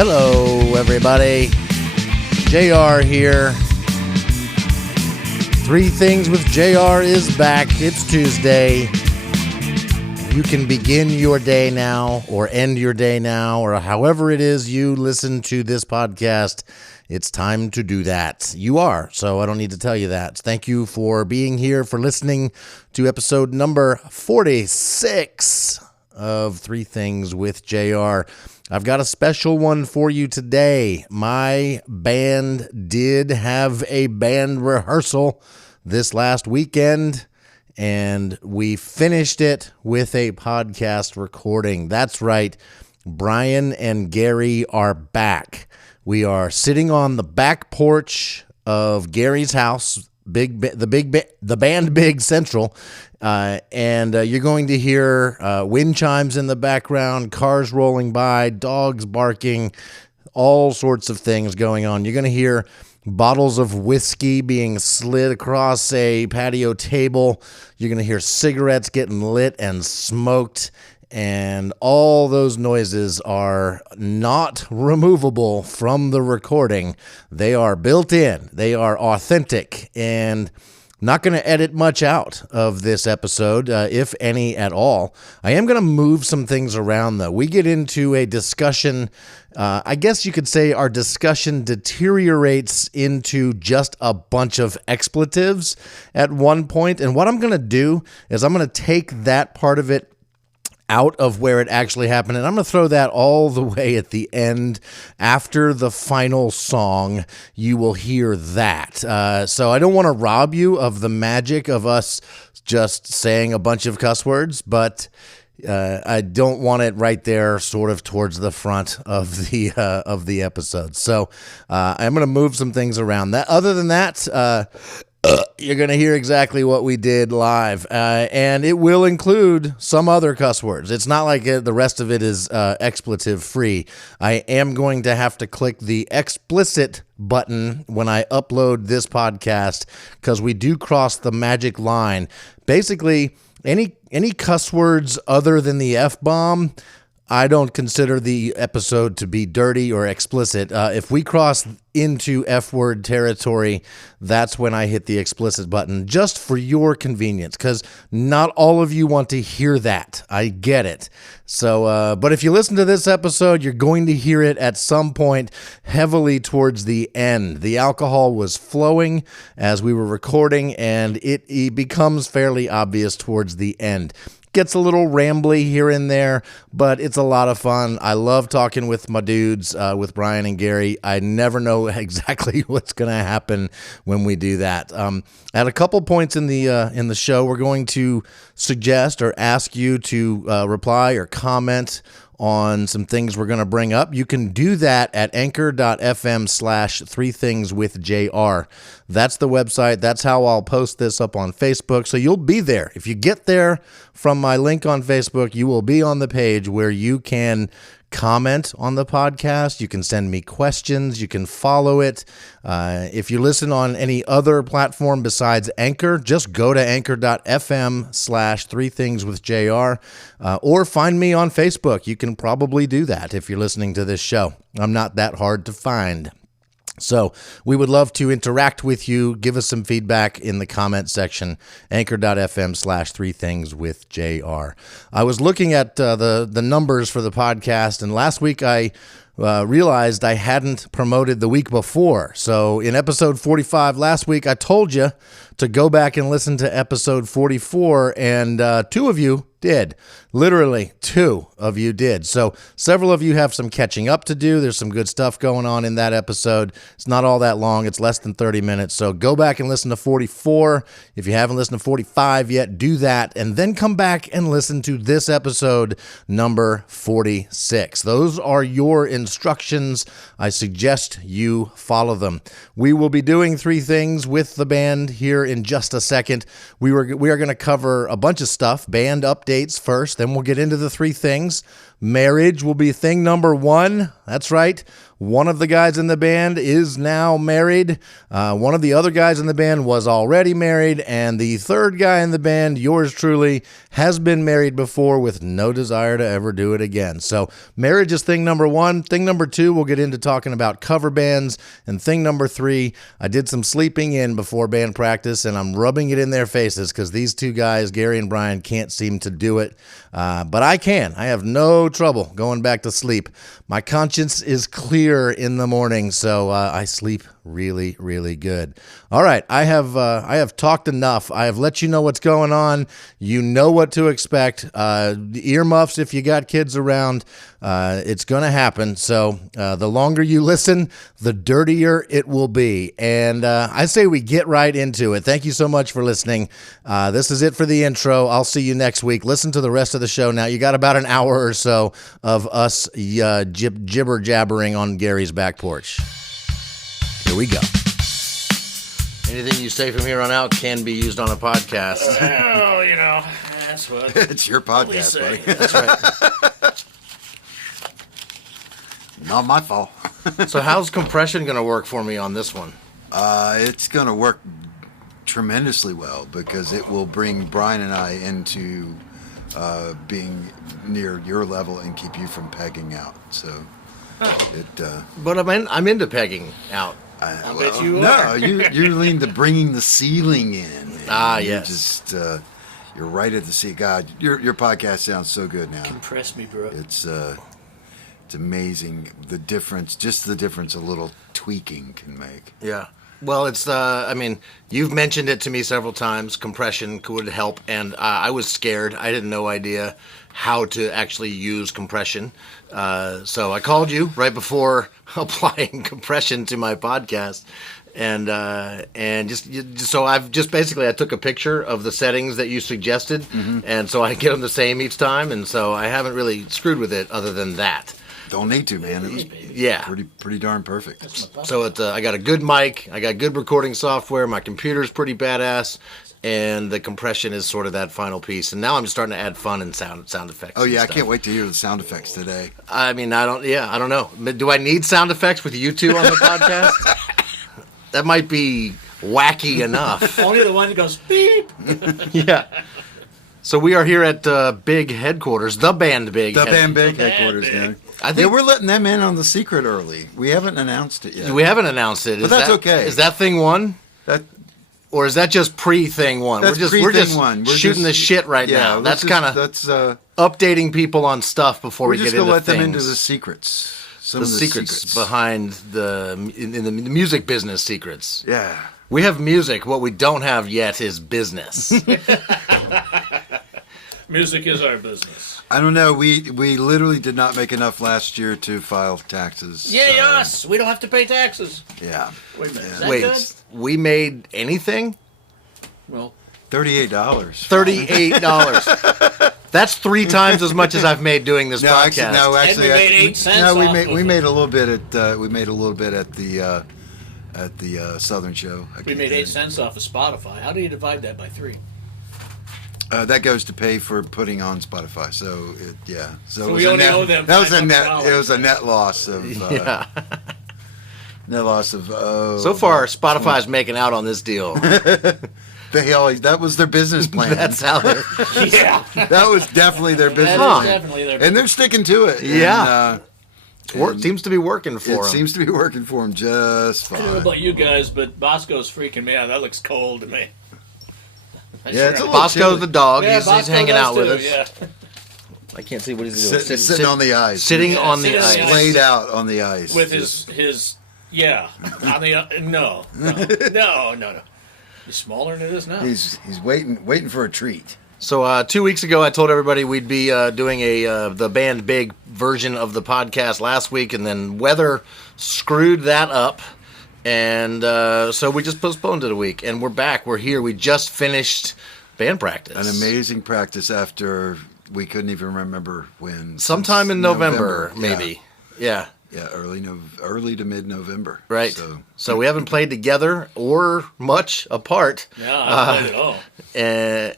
Hello, everybody. JR here. Three Things with JR is back. It's Tuesday. You can begin your day now or end your day now or however it is you listen to this podcast. It's time to do that. You are, so I don't need to tell you that. Thank you for being here, for listening to episode number 46 of Three Things with JR. I've got a special one for you today. My band did have a band rehearsal this last weekend, and we finished it with a podcast recording. That's right. Bryan and Gary are back. We are sitting on the back porch of Gary's house, TheBandBig Central, and you're going to hear wind chimes in the background, cars rolling by, dogs barking, all sorts of things going on. You're going to hear bottles of whiskey being slid across a patio table. You're going to hear cigarettes getting lit and smoked. And all those noises are not removable from the recording. They are built in. They are authentic. And not going to edit much out of this episode, if any at all. I am going to move some things around, though. We get into a discussion. I guess you could say our discussion deteriorates into just a bunch of expletives at one point. And what I'm going to do is I'm going to take that part of it out of where it actually happened, and I'm going to throw that all the way at the end. After the final song, you will hear that. So I don't want to rob you of the magic of us just saying a bunch of cuss words, but I don't want it right there sort of towards the front of the episode. So I'm going to move some things around. Other than that, you're going to hear exactly what we did live, and it will include some other cuss words. It's not like the rest of it is expletive free. I am going to have to click the explicit button when I upload this podcast because we do cross the magic line. Basically, any cuss words other than the F-bomb, I don't consider the episode to be dirty or explicit. If we cross into F-word territory, that's when I hit the explicit button, just for your convenience, because not all of you want to hear that. I get it. So, but if you listen to this episode, you're going to hear it at some point heavily towards the end. The alcohol was flowing as we were recording, and it becomes fairly obvious towards the end. Gets a little rambly here and there, but it's a lot of fun. I love talking with my dudes, with Bryan and Gary. I never know exactly what's going to happen when we do that. At a couple points in the show, we're going to suggest or ask you to reply or comment on some things we're going to bring up. You can do that at anchor.fm/3thingswithjr. That's the website. That's how I'll post this up on Facebook. So you'll be there. If you get there from my link on Facebook, you will be on the page where you can comment on the podcast. You can send me questions. You can follow it. If you listen on any other platform besides Anchor, just go to anchor.fm/3thingswithjr, or find me on Facebook. You can probably do that if you're listening to this show. I'm not that hard to find. So we would love to interact with you. Give us some feedback in the comment section, anchor.fm/3thingswithjr. I was looking at the numbers for the podcast, and last week I realized I hadn't promoted the week before. So in episode 45 last week, I told you to go back and listen to episode 44, and two of you did. Literally, two of you did. So several of you have some catching up to do. There's some good stuff going on in that episode. It's not all that long. It's less than 30 minutes. So go back and listen to 44. If you haven't listened to 45 yet, do that. And then come back and listen to this episode, number 46. Those are your instructions. I suggest you follow them. We will be doing three things with the band here in just a second. We are going to cover a bunch of stuff. Band updates first. Then we'll get into the three things. Marriage will be thing number one. That's right. One of the guys in the band is now married. One of the other guys in the band was already married. And the third guy in the band, yours truly, has been married before with no desire to ever do it again. So marriage is thing number one. Thing number two, we'll get into talking about cover bands. And thing number three, I did some sleeping in before band practice, and I'm rubbing it in their faces because these two guys, Gary and Bryan, can't seem to do it. But I can. I have no trouble going back to sleep. My conscience is clear in the morning, so I sleep really, really good. All right, I have talked enough. I have let you know what's going on. You know what to expect. Earmuffs if you got kids around. It's going to happen. So the longer you listen, the dirtier it will be. And I say we get right into it. Thank you so much for listening. This is it for the intro. I'll see you next week. Listen to the rest of the show now. You got about an hour or so of us jibber jabbering on Gary's back porch. Here we go. Anything you say from here on out can be used on a podcast. Well, that's what it's your podcast, buddy. That's right. Not my fault. So how's compression going to work for me on this one? It's going to work tremendously well because it will bring Bryan and I into being near your level and keep you from pegging out. So But I'm into pegging out. I bet you no, are. you lean to bringing the ceiling in. Yes. You're right at the sea. God, your podcast sounds so good now. Impress me, bro. It's amazing the difference a little tweaking can make. Yeah. Well, it's you've mentioned it to me several times. Compression would help, and I was scared. I had no idea how to actually use compression. So I called you right before applying compression to my podcast, and so I took a picture of the settings that you suggested, and so I get them the same each time, and so I haven't really screwed with it other than that. Don't need to, man. It was pretty darn perfect. So I got a good mic, I got good recording software, my computer's pretty badass, and the compression is sort of that final piece. And now I'm just starting to add fun and sound effects. Oh yeah, I can't wait to hear the sound effects today. I don't know. Do I need sound effects with you two on the podcast? That might be wacky enough. Only the one that goes beep. Yeah. So we are here at Big Headquarters, TheBandBig. TheBandBig headquarters, Dan. I think we're letting them in on the secret early. We haven't announced it yet. we haven't announced it. But that's okay. Is that thing one? Or is that just pre-thing one? That's we're just one. We're shooting the shit right now. That's kind of updating people on stuff before we get into things. We're just going to let them into the secrets. The secrets behind the music business secrets. Yeah. We have music. What we don't have yet is business. Music is our business. I don't know. We literally did not make enough last year to file taxes. Yay, us! We don't have to pay taxes. Yeah. Wait a minute. Is Wait, that good? we made anything? Well, $38. $38. That's 3 times as much as I've made doing this podcast. Actually, and we made 8 cents. No, off we made a little bit at the Southern show. We made 8 cents off of Spotify. How do you divide that by 3? That goes to pay for putting on Spotify. So So we only owe them. That was a net. $500. It was a net loss of. Net loss of. So far, Spotify's making out on this deal. That was their business plan. That's how they're. Yeah. That was definitely their business That is plan. definitely their And they're sticking to it. Yeah. And, Seems to be working for them. It seems to be working for them just I don't know fine. about you guys, but Bosco's freaking me out. That looks cold to me. Yeah, it's a little Bosco's chilly. the dog. Yeah, He's Bosco hanging does out with too, us. Yeah. I can't see what he's doing. Sitting on the ice. Sitting on the sitting on the ice. ice. Laid out on the ice. With his on the no. He's smaller than it is now. He's waiting for a treat. So 2 weeks ago, I told everybody we'd be doing the band big version of the podcast last week, and then weather screwed that up, and so we just postponed it a week, and we're back. We're here. We just finished band practice. An amazing practice after we couldn't even remember when. Sometime in November, maybe. Yeah. Yeah, early to mid-November. Right. So we haven't played together or much apart. No, I don't played at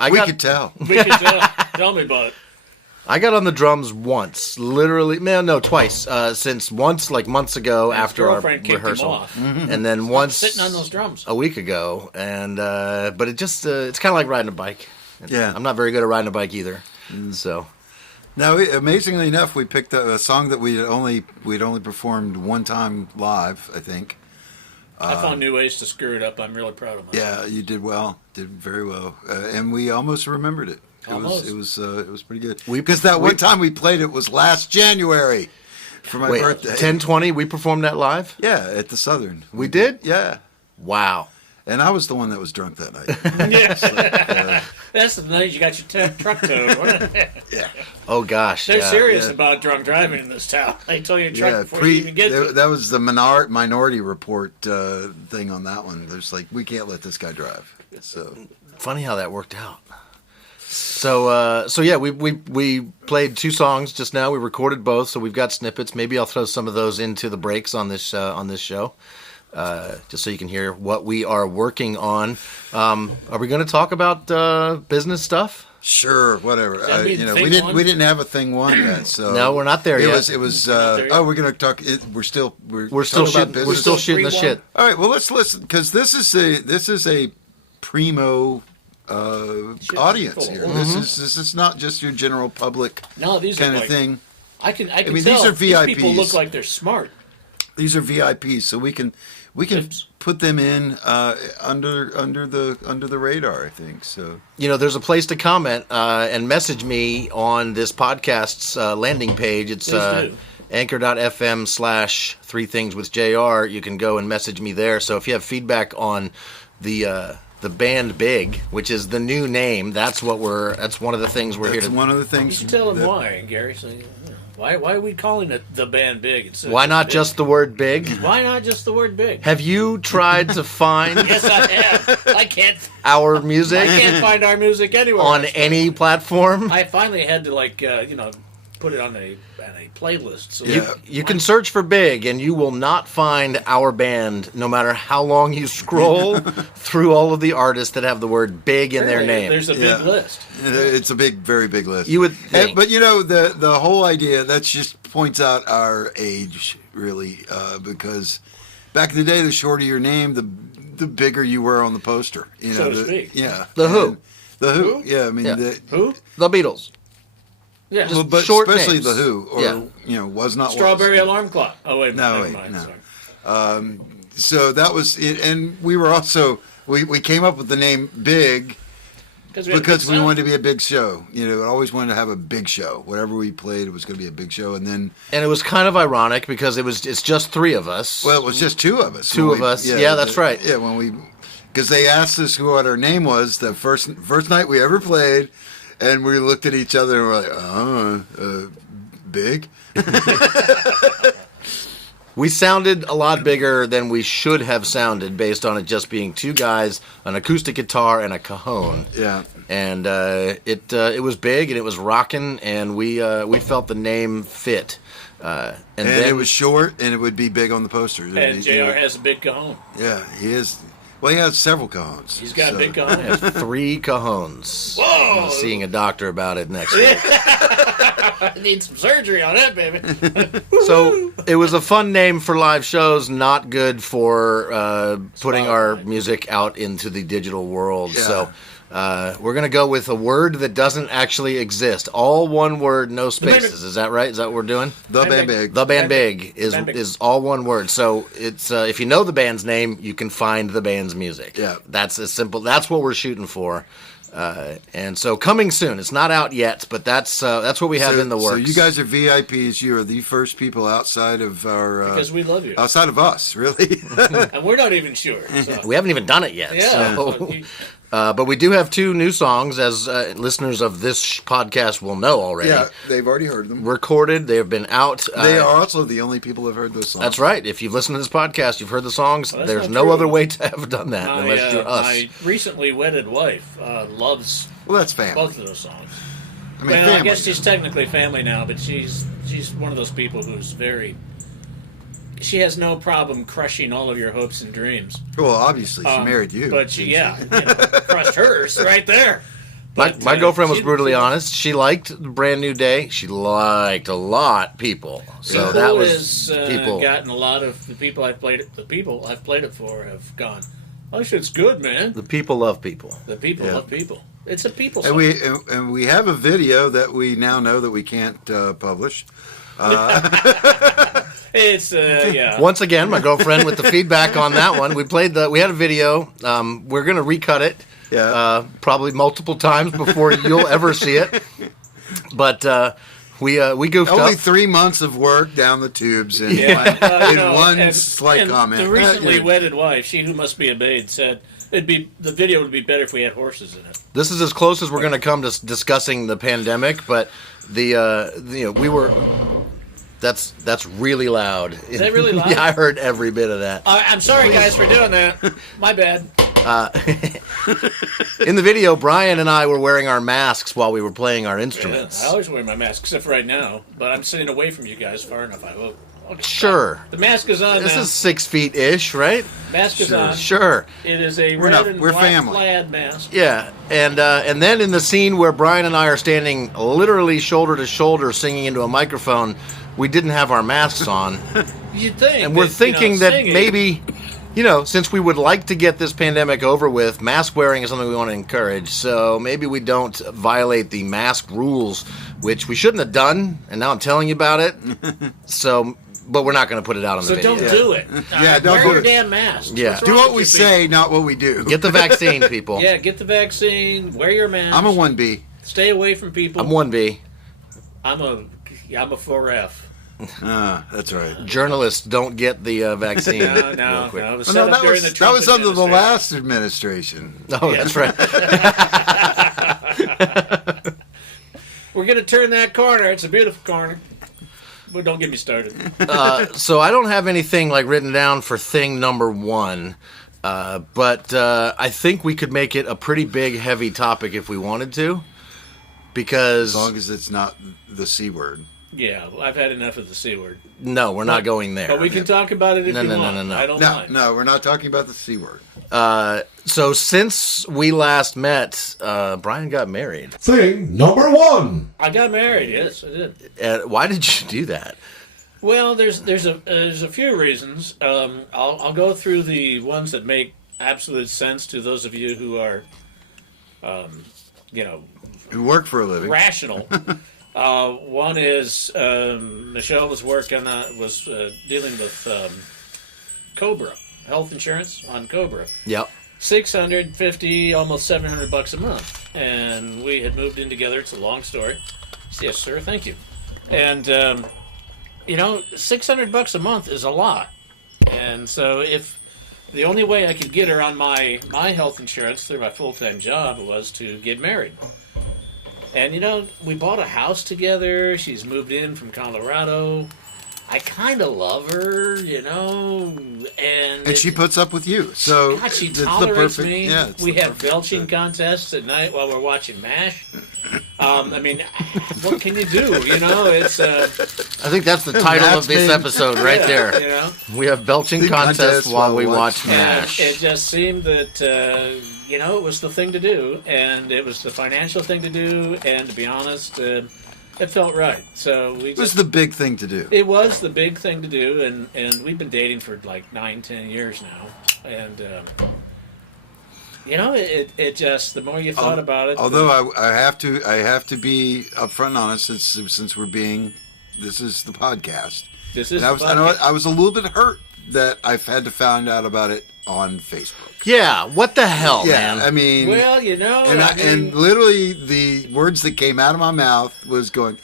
all. We could tell. We could tell. Tell me about it. I got on the drums once, literally, man, no, twice. Since once, like months ago, His after our girlfriend kicked him rehearsal, off. and then once Sitting on those drums. a week ago, and but it just it's kind of like riding a bike. Yeah. I'm not very good at riding a bike either, so. Now, amazingly enough, we picked a song that we'd only performed one time live, I think. I found new ways to screw it up. I'm really proud of myself. Yeah, you did well, did very well, and we almost remembered it. Almost. It was pretty good. Because that one time we played it was last January for my birthday. 10/20, we performed that live? Yeah, at the Southern. We did? Yeah. Wow. And I was the one that was drunk that night. Yeah. That's the night you got your truck towed, wasn't it? Yeah. Oh, gosh. They're yeah. serious about drunk driving in this town. They tow your truck before you even get to it. that was the Minority Report thing on that one. There's like, we can't let this guy drive. So Funny how that worked out. So yeah, we played 2 songs just now. We recorded both, so we've got snippets. Maybe I'll throw some of those into the breaks on this show, just so you can hear what we are working on. Are we going to talk about business stuff? sure, whatever. that mean thing we one? didn't have a thing one yet. So No, we're not there yet. It was. there yet? Oh, we're going to talk. We're still We're still talking about shooting. We're business. still shooting the Free shit. All right. Well, let's listen because this is a primo audience full. here. Mm-hmm. This is not just your general public No, these kind are of like, thing. I can mean, tell these are these people VIPs. look like they're smart. These are VIPs, so we can Tips. put them in under the radar. I think so. You know, there's a place to comment and message me on this podcast's landing page. It's Please do. anchor.fm/3thingswithjr. You can go and message me there. So if you have feedback on the band Big, which is the new name, that's one of the things we're That's here to. one of the You things. should tell them that- why, Gary. So, why are we calling it the band Big? Instead of Why not Big? just the word big? Why not just the word big? Have you tried to find Yes, I have. I can't our music find our music anywhere. on any platform? I finally had to put it on a playlist. So Yeah. You can search for Big, and you will not find our band, no matter how long you scroll through all of the artists that have the word Big in their name. There's a Yeah. big list. It's a very big list. You would think. But you know the whole idea that just points out our age, really, because back in the day, the shorter your name, the bigger you were on the poster. You know, So to speak. Yeah. The Who. And The Who. Yeah, I mean, Yeah. Who? The Beatles. Yeah. well, but short especially names. the Who, or Yeah. was not Strawberry was. Alarm Clock. Oh wait, No, never wait, mind. no. Sorry. So that was it, and we were also we came up with the name Big because we wanted to be a big show. You know, always wanted to have a big show. Whatever we played, it was going to be a big show. And then, And it was kind of ironic because it's just 3 of us. well, it was just 2 of us. Two when of us. Yeah, that's right. Yeah, because they asked us what our name was the first night we ever played, and we looked at each other and we're like, Big. We sounded a lot bigger than we should have sounded based on it just being 2 guys, an acoustic guitar, and a cajon. Yeah. And it was big and it was rocking, and we felt the name fit. And And then it was short, and it would be big on the poster. And JR has a big cajon. Yeah, he is. Well, he has several cons. He's got a so- big cajon. 3 cajons. Whoa! I'm seeing a doctor about it next week. I need some surgery on that, baby. So it was a fun name for live shows, not good for putting our music out into the digital world. Yeah. So we're going to go with a word that doesn't actually exist. All one word, no spaces. Is that right? Is that what we're doing? The Band Band Big. Big. The Band Band Big Big. Band Big. is all one word. So it's if you know the band's name, you can find the band's music. Yeah. That's as simple. That's what we're shooting for. And so coming soon. It's not out yet, but that's what we have in the works. So you guys are VIPs. You are the first people outside of our Because we love you. outside of us, really. And we're not even sure. So. we haven't even done it yet. Yeah. So. so you- But we do have 2 new songs, as listeners of this podcast will know already. yeah, they've already heard them. Recorded, they have been out. They are also the only people who have heard those songs. That's right. If you've listened to this podcast, you've heard the songs. Well, that's There's not no true. other way to have done that my, unless you're us. my recently wedded wife loves Well, that's family. both of those songs. I mean, Well, family. I guess she's technically family now, but she's one of those people who's very. She has no problem crushing all of your hopes and dreams. Well, obviously, she married you. But she, crushed hers right there. My girlfriend was brutally honest. She liked the Brand New Day. She liked a lot people. So that was people. Gotten a lot of the people I've played it for have gone. Oh, it's good, man. The people love people. The people love people. It's a people song. And we have a video that we now know that we can't publish. It's yeah. Once again, my girlfriend with the feedback on that one. We had a video. We're gonna recut it. Yeah. Probably multiple times before you'll ever see it. But we goofed up. Only 3 months of work down the tubes in one slight comment. The recently wedded wife, she who must be obeyed, said the video would be better if we had horses in it. This is as close as we're going to come to discussing the pandemic, but we were. That's really loud. Is that really loud? Yeah, I heard every bit of that. I'm sorry, guys, for doing that. My bad. In the video, Bryan and I were wearing our masks while we were playing our instruments. Yeah, I always wear my mask, except for right now. But I'm sitting away from you guys far enough. I hope. Sure. The mask is on. This now. is 6 feet-ish, right? Mask is on. Sure. It is a red and white family. plaid mask. Yeah, and then in the scene where Bryan and I are standing literally shoulder to shoulder singing into a microphone, we didn't have our masks on. You'd think. And we're thinking that maybe, since we would like to get this pandemic over with, mask wearing is something we want to encourage. So maybe we don't violate the mask rules, which we shouldn't have done, and now I'm telling you about it. But we're not going to put it out on the video. So don't do it. Don't wear do your it. damn mask. Yeah. Do what we say, not what we do. Get the vaccine, people. Yeah, get the vaccine. Wear your mask. I'm a 1B. Stay away from people. I'm 1B. I'm a 4F. That's right. Journalists don't get the vaccine. No. That was under the last administration. Oh, that's right. We're going to turn that corner. It's a beautiful corner. But don't get me started. So I don't have anything written down for thing number one. But I think we could make it a pretty big, heavy topic if we wanted to. Because... As long as it's not the C word. Yeah, I've had enough of the C word. No, we're not going there. But we can talk about it if you want. No. I don't mind. No, we're not talking about the C word. So since we last met, Bryan got married. Thing number one. I got married, yes, I did. Why did you do that? Well, there's a few reasons. I'll go through the ones that make absolute sense to those of you who are, who work for a living, rational. One is Michelle was dealing with Cobra health insurance on Cobra. Yep. $650, almost $700 a month, and we had moved in together. It's a long story. Yes, sir. Thank you. And $600 a month is a lot, and so if the only way I could get her on my health insurance through my full-time job was to get married. And, we bought a house together. She's moved in from Colorado. I kind of love her, and she puts up with you. So God, she it's tolerates the perfect, me. Yeah, we have belching contests at night while we're watching MASH. What can you do? It's. I think that's the title of this episode right there. We have belching contests while we watch MASH. It just seemed that it was the thing to do, and it was the financial thing to do, and to be honest, it felt right. So it was the big thing to do. It was the big thing to do, and we've been dating for 9-10 years now, and. It just the more you thought about it. Although I have to be upfront and honest since this is the podcast. I was a little bit hurt that I've had to find out about it on Facebook. Yeah, what the hell, man? I mean, well, and literally the words that came out of my mouth was going,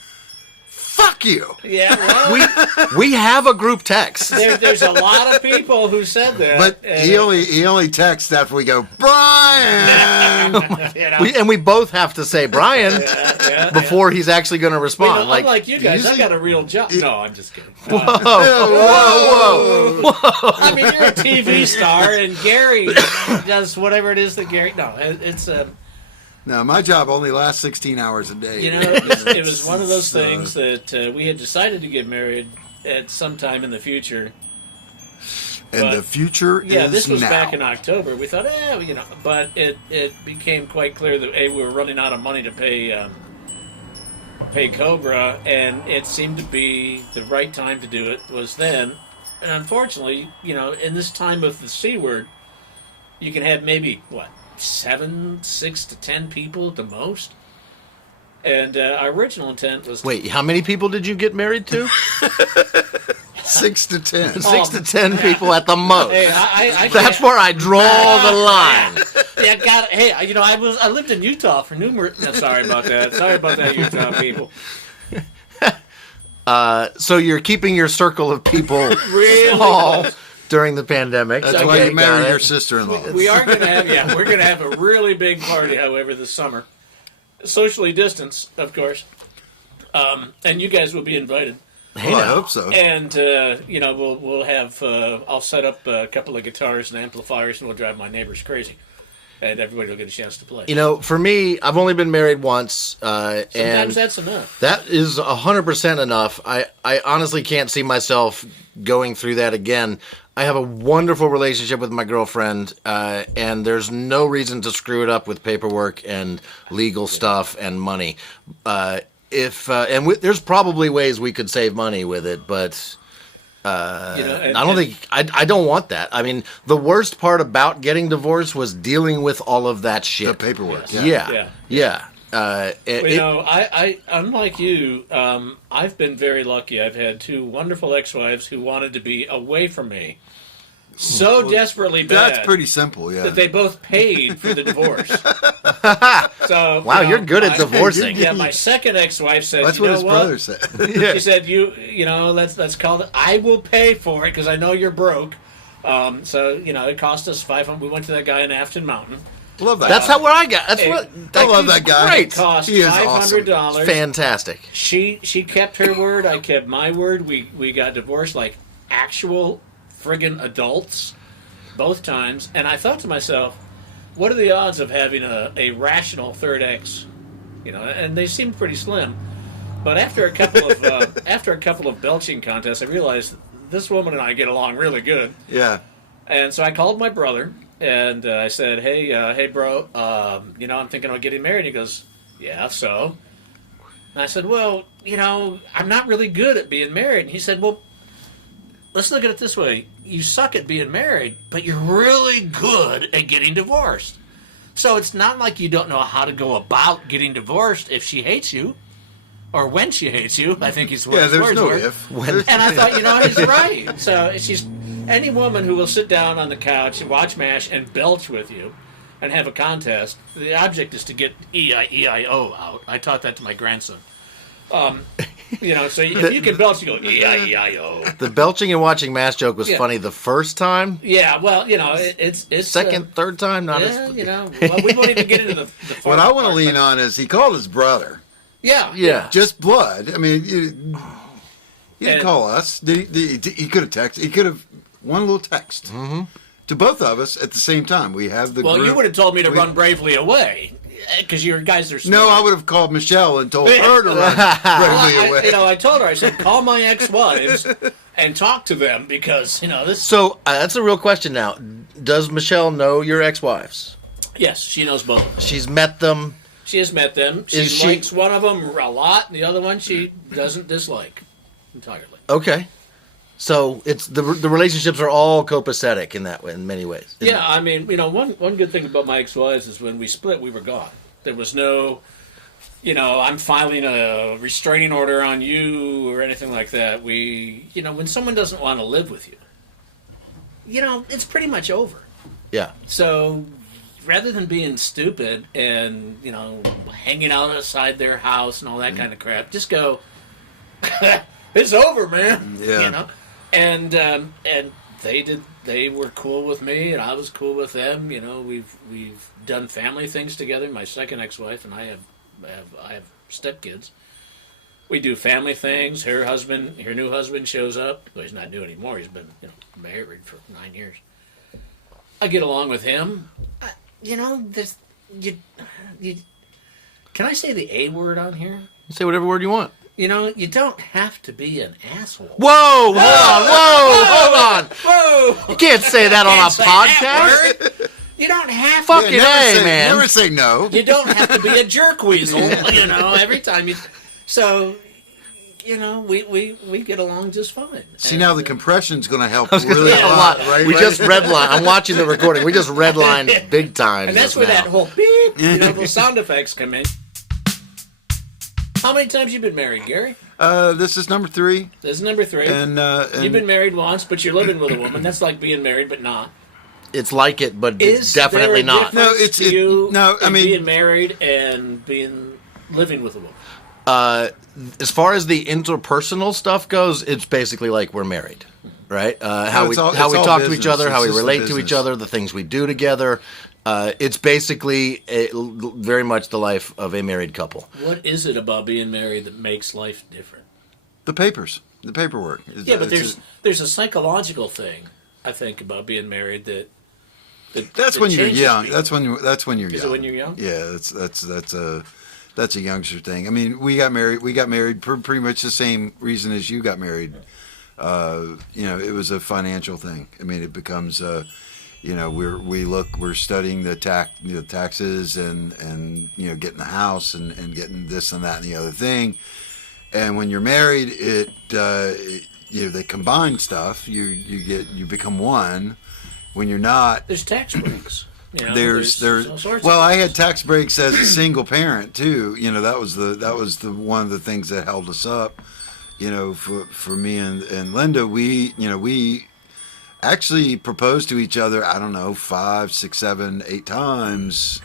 "Fuck you." Yeah, well, we have a group text. There's a lot of people who said that. But he only texts after we go, Bryan. And we both have to say Bryan before he's actually going to respond. Unlike you guys, I got a real job. No, I'm just kidding. Whoa. I mean, you're a TV star, and Gary does whatever it is that Gary. No, it's No, my job only lasts 16 hours a day. It was one of those things that we had decided to get married at some time in the future. And the future is now. Yeah, this was back in October. We thought, but it became quite clear that we were running out of money to pay Cobra, and it seemed to be the right time to do it was then. And unfortunately, in this time of the C word, you can have maybe 6 to 10 people at the most. And our original intent was... Wait, how many people did you get married to? 6 to 10. 6 to 10 people at the most. Hey, that's where I draw the line. Yeah, God. Hey, I lived in Utah for numerous... No, sorry about that, Utah people. So you're keeping your circle of people really small during the pandemic. That's why you married your sister-in-law. We are going to have, we're going to have a really big party, however, this summer. Socially distanced, of course. And you guys will be invited. Well, I hope so. And, we'll have, I'll set up a couple of guitars and amplifiers, and we'll drive my neighbors crazy. And everybody will get a chance to play. For me, I've only been married once. Sometimes and that's enough. That is 100% enough. I honestly can't see myself going through that again. I have a wonderful relationship with my girlfriend, and there's no reason to screw it up with paperwork and legal stuff and money. There's probably ways we could save money with it, but I don't want that. I mean, the worst part about getting divorced was dealing with all of that shit. The paperwork. Yeah. I unlike you, I've been very lucky. I've had 2 wonderful ex-wives who wanted to be away from me so desperately bad. That's pretty simple, yeah. That they both paid for the divorce. So wow, you're good at divorcing. Yeah, my second ex-wife said, that's what his brother said. She said, let's call it. I will pay for it because I know you're broke. So it cost us $500. We went to that guy in Afton Mountain. Love that. That's how where I got. I love that guy. Great. It cost He is $500. awesome. Fantastic. She kept her word. I kept my word. We got divorced like actual friggin' adults both times. And I thought to myself, what are the odds of having a rational third ex? And they seemed pretty slim. But after a couple of belching contests, I realized this woman and I get along really good. Yeah. And so I called my brother. And I said, hey, bro, I'm thinking of getting married. He goes, yeah, so? And I said, well, I'm not really good at being married. And he said, well, let's look at it this way. You suck at being married, but you're really good at getting divorced. So it's not like you don't know how to go about getting divorced if she hates you. Or when she hates you. I think he's there's no if. And I thought, he's right. So she's... Any woman who will sit down on the couch and watch MASH and belch with you and have a contest, the object is to get E-I-E-I-O out. I taught that to my grandson. So if you can belch, you go E-I-E-I-O. The belching and watching MASH joke was funny the first time. Yeah, well, it's... Second, third time, not as... well, we won't even get into the what I want to lean on is he called his brother. Yeah. Just blood. I mean, he didn't call us. He could have texted. He could have... One little text to both of us at the same time. We have the Well, group. you would have told me to run bravely away because your guys are smart. No, I would have called Michelle and told her to run bravely away. I told her, I said, call my ex-wives and talk to them because, this... So, that's a real question now. Does Michelle know your ex-wives? Yes, she knows both. She's met them. She has met them. She likes one of them a lot, and the other one she doesn't dislike entirely. Okay. So it's the relationships are all copacetic in that way, in many ways. Yeah, I mean, one good thing about my ex-wives is when we split, we were gone. There was no, I'm filing a restraining order on you or anything like that. When someone doesn't want to live with you, it's pretty much over. Yeah. So rather than being stupid and, hanging out outside their house and all that kind of crap, just go, it's over, man. Yeah. And they were cool with me, and I was cool with them. We've done family things together. My second ex-wife and I have stepkids. We do family things. Her new husband shows up. Well, he's not new anymore. He's been married for 9 years. I get along with him. Can I say the A word on here? Say whatever word you want. You know, you don't have to be an asshole. Whoa, hold on. Whoa! You can't say that on a Say that podcast. word. You don't have Fucking to. man. Never say no. You don't have to be a jerk weasel. You know, every time you. So, you know, we get along just fine. See, now the compression's going to help really Yeah, a lot, right? We right? just redline. I'm watching the recording. We just redlined big time. And that's just where now. that whole beep, you know, those sound effects come in. How many times you been married, Gary? This is number 3. This is number 3. And you've been married once, but you're living with a woman. That's like being married, but not. It's like it, but it's Is definitely there a not. No, difference to you no, I in mean- being married and living with a woman. As far as the interpersonal stuff goes, it's basically like we're married, right? How we it's all talk to each business. other, how we It's just relate the to each business. other, the things we do together. It's basically very much the life of a married couple. What is it about being married that makes life different? the paperwork. Yeah, but there's a psychological thing, I think, about being married that That's that when you're changes young. people. That's when you're Is young. it when you're young? Yeah, that's a youngster thing. I mean, we got married for pretty much the same reason as you got married. It was a financial thing. I mean, it becomes we're studying the taxes and getting the house and getting this and that and the other thing. And when you're married, they combine stuff. You become one. When you're not, There's tax breaks. You know, there's all sorts of I things. had tax breaks as a single parent too. That was the one of the things that held us up. For me and Linda, we actually proposed to each other, I don't know, 5, 6, 7, 8 times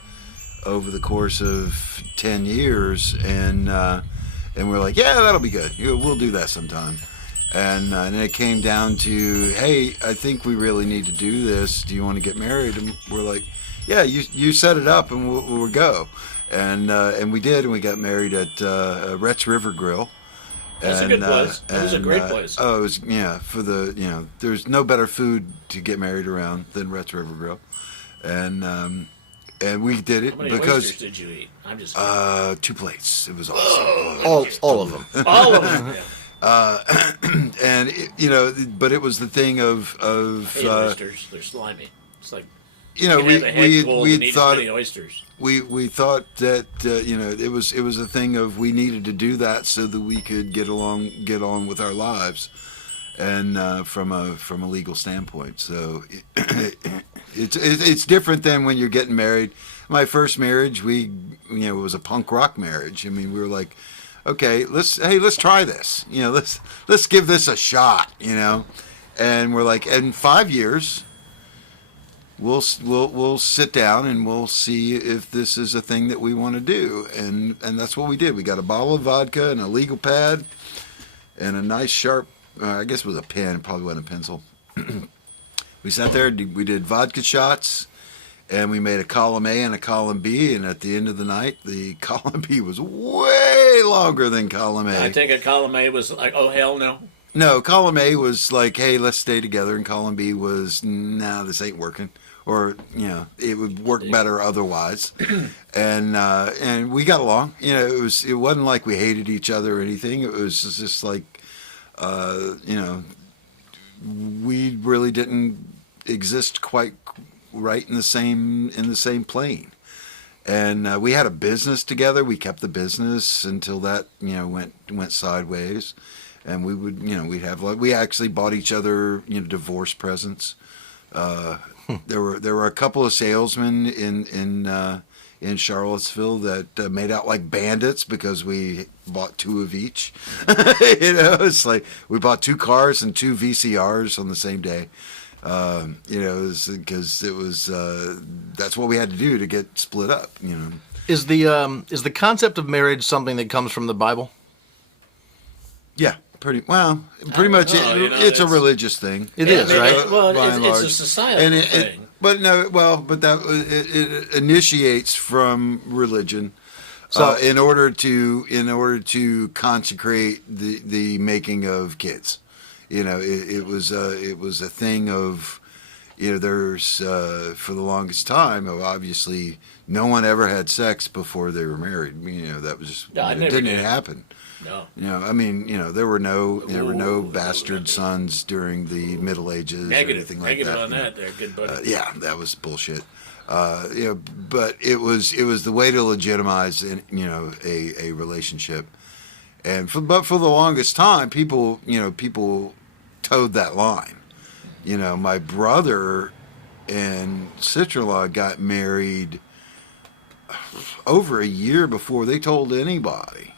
over the course of 10 years, and we're like, yeah, that'll be good. We'll do that sometime. And then it came down to, hey, I think we really need to do this. Do you want to get married? And we're like, yeah, you set it up and we'll go. And we did, and we got married at Rhett's River Grill. That's a good place. It was a great place. It was, there's no better food to get married around than Rhett's River Grill. And we did it How many because oysters did you eat? I'm just kidding. 2 plates. It was awesome. All of them. All of them. Yeah. But it was the thing of Hey, oysters, they're slimy. It's like you know, you can have a head cold and we eat thought as many oysters. we thought that it was a thing of we needed to do that so that we could get on with our lives, and from a legal standpoint. So it's different than when you're getting married. My first marriage, it was a punk rock marriage. I mean, we were like, okay, let's try this. Let's give this a shot. And we're like, in 5 years, we'll sit down and we'll see if this is a thing that we want to do. And that's what we did. We got a bottle of vodka and a legal pad and a nice sharp, I guess it was a pen, it probably wasn't a pencil. We sat there, we did vodka shots, and we made a column A and a column B, and at the end of the night, the column B was way longer than column A. I think a column A was like, oh, hell no. No, column A was like, hey, let's stay together, and column B was, nah, this ain't working. Or, it would work better otherwise. And we got along. It wasn't like we hated each other or anything. It was just like, we really didn't exist quite right in the same plane. And we had a business together. We kept the business until that went sideways. And we would we actually bought each other divorce presents. There were a couple of salesmen in Charlottesville that made out like bandits because we bought 2 of each. It's like we bought 2 cars and 2 VCRs on the same day. Because it was that's what we had to do to get split up. Is the concept of marriage something that comes from the Bible? Yeah, pretty much. It's a religious thing. It is, right? Well, By and it's a large. societal thing. But it initiates from religion. So In order to consecrate the making of kids, it was a thing of, there's for the longest time, obviously no one ever had sex before they were married. That was just No, I it never didn't did. happen. No. You know, I mean, you know, there were no bastard sons during the Middle Ages or anything like that. Negative on that, there, good buddy. Yeah, that was bullshit. You know, but it was the way to legitimize, a relationship, but for the longest time, people towed that line. You know, my brother and sister-in-law got married over a year before they told anybody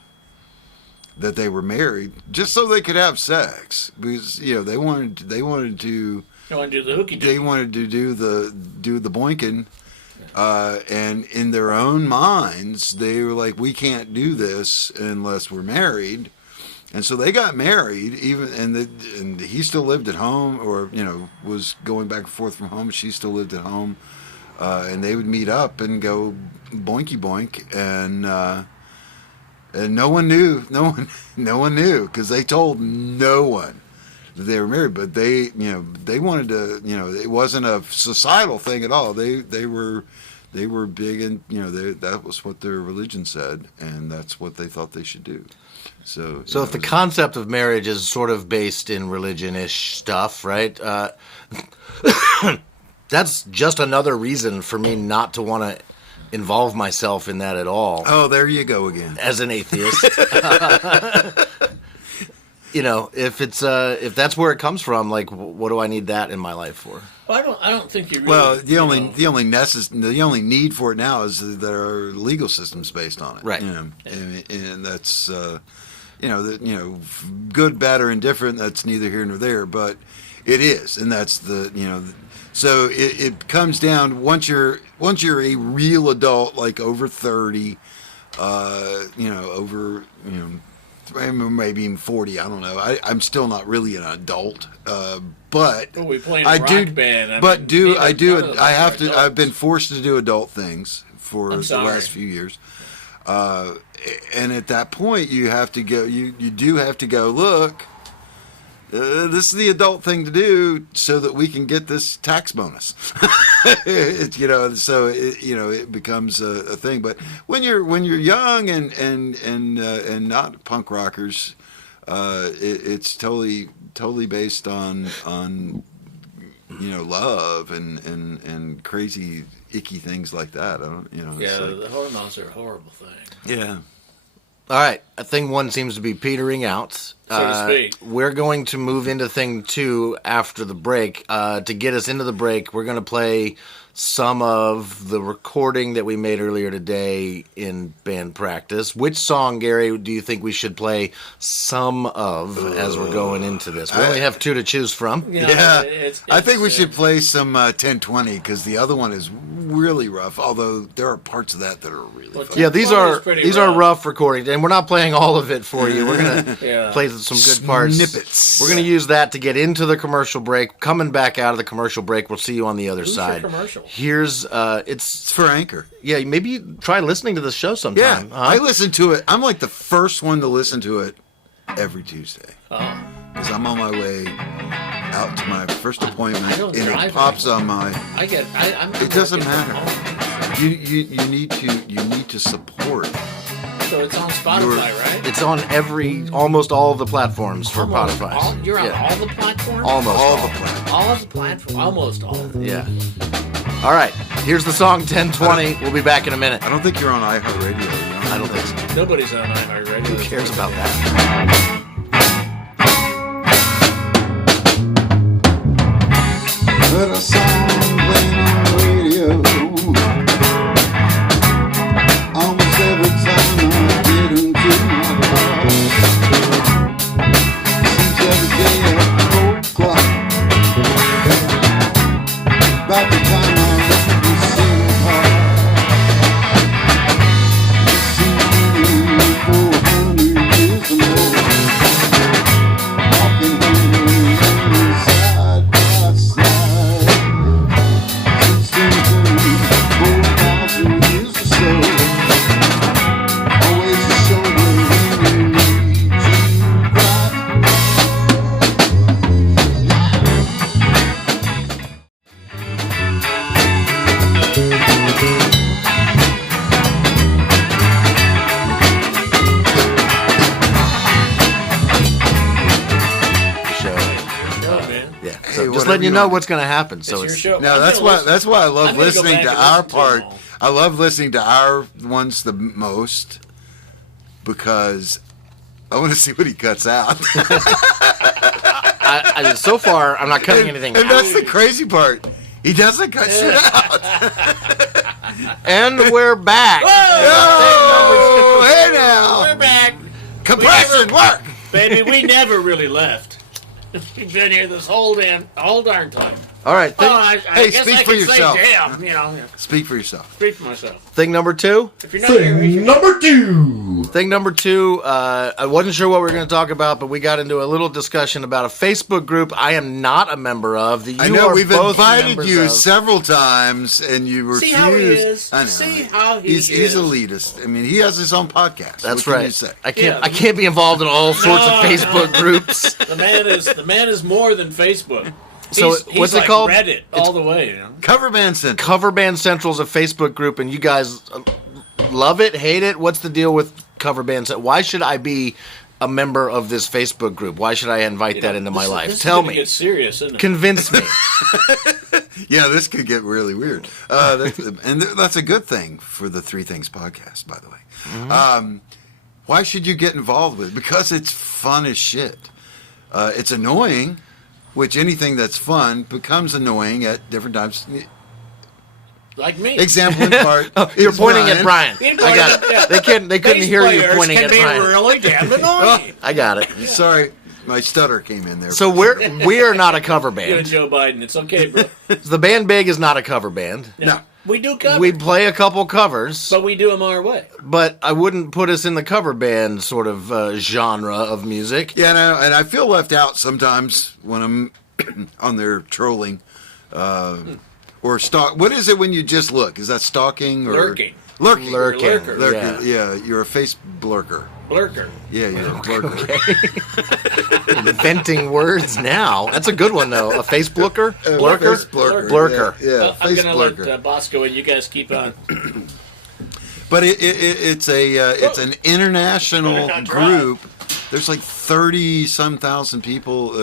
that they were married, just so they could have sex, because they wanted to do the hooky. They wanted to do the boinking, and in their own minds, they were like, we can't do this unless we're married. And so they got married, and he still lived at home, or was going back and forth from home. She still lived at home, and they would meet up and go boinky boink, and no one knew. No one knew, because they told no one that they were married. But they wanted to. It wasn't a societal thing at all. They were big, and that was what their religion said, and that's what they thought they should do. So if the concept of marriage is sort of based in religion-ish stuff, right? That's just another reason for me not to want to involve myself in that at all. Oh, there you go again. As an atheist. If that's where it comes from, like, what do I need that in my life for? Well, I don't think you really. Well, the only need for it now is that our legal system's based on it, right? And that's good, bad, or indifferent. That's neither here nor there, but it is, and that's So it comes down once you're a real adult, like over 30, maybe even 40. I don't know. I'm still not really an adult, but we playing a rock band. I've been forced to do adult things for the last few years, and at that point, you have to go. You do have to go. Look, this is the adult thing to do, so that we can get this tax bonus. It becomes a thing. But when you're young and not punk rockers, it's totally based on love and crazy icky things like that. The hormones are a horrible thing. Yeah. All right, thing one seems to be petering out. So to speak. We're going to move into thing two after the break. To get us into the break, we're going to play some of the recording that we made earlier today in band practice. Which song, Gary, do you think we should play some of as we're going into this? We only have two to choose from. I think we should play some 1020, because the other one is really rough, although there are parts of that are really fun. Yeah, these are rough recordings, and we're not playing all of it for you. We're going to play some good parts. Snippets. We're going to use that to get into the commercial break. Coming back out of the commercial break, we'll see you on the other side. Your commercial? Here's it's for Anchor. Yeah, maybe try listening to the show sometime. Yeah, I listen to it. I'm like the first one to listen to it every Tuesday. Oh. Because I'm on my way out to my first appointment, and it pops on my. It doesn't matter. You need to support. So it's on Spotify, right? It's on almost all of the platforms for Spotify. You're on all the platforms? Almost all the platforms. All of the platforms? Almost all of them. Yeah. All right. Here's the song 1020. We'll be back in a minute. I don't think you're on iHeartRadio. I don't think so. Nobody's on iHeartRadio. Who cares about that? Heard a song playing on the radio. Almost every time I get into my car. Seems every day at 4 o'clock. About the time I sing apart. It's seen 400 years or more. Walking home side by side. It's been 4,000 years or so. Always a shoulder when you need to cry. letting you know what's going to happen. So it's your show. No, that's why I love listening to our part. all. I love listening to our ones the most because I want to see what he cuts out. So far, I'm not cutting anything and out. that's the crazy part. He doesn't cut shit out. And we're back. Oh, hey now. We're back. Compression, work. Baby, we never really left. We've been here this whole darn time. All right. I guess speak I for can yourself. Say damn, you know. Speak for yourself. Speak for myself. Thing number 2. If you're not here, Thing number 2. Thing number 2, I wasn't sure what we were going to talk about, but we got into a little discussion about a Facebook group I am not a member of. That you I know are we've both invited members you of. several times, and you refused. See how he is. I know. See how he's is. elitist. I mean, he has his own podcast. That's what right. Can you say? I can't be involved in all sorts of No, Facebook groups. The man is more than Facebook. So He's what's like it called? Reddit all the way. You know? Cover Band Central. Cover Band Central's a Facebook group, and you guys love it, hate it. What's the deal with Cover Band Central? Why should I be a member of this Facebook group? Why should I invite that into my life? This Tell is me. Get serious, isn't it? Convince me. Yeah, this could get really weird. And that's a good thing for the Three Things podcast, by the way. Mm-hmm. Why should you get involved with it? Because it's fun as shit. It's annoying, which anything that's fun becomes annoying at different times. Like me. Example in part. You're is pointing at Bryan. He I got pointed- it. They couldn't Bass hear you players pointing can at be Bryan. really damn annoying. I got it. Sorry, my stutter came in there. So we are not a cover You're band. Joe Biden. It's okay, bro. The Band Big is not a cover band. No. We do cover, We play a couple covers, but we do them our way. but I wouldn't put us in the cover band sort of genre of music. Yeah, no, and I feel left out sometimes when I'm on there trolling. Or stalk. What is it when you just look? Is that stalking or Lurking. Lurking. Lurking. Lurking. Yeah. Yeah, you're a face blurker. Blurker. Yeah, you're a blurker. Inventing words now. That's a good one though. A face blurker? Blurker? Face blurker. Blurker. Yeah, Well, I'm face gonna blurker. let Bosco and you guys keep on. But it's an international Better not group. There's like 30-some thousand people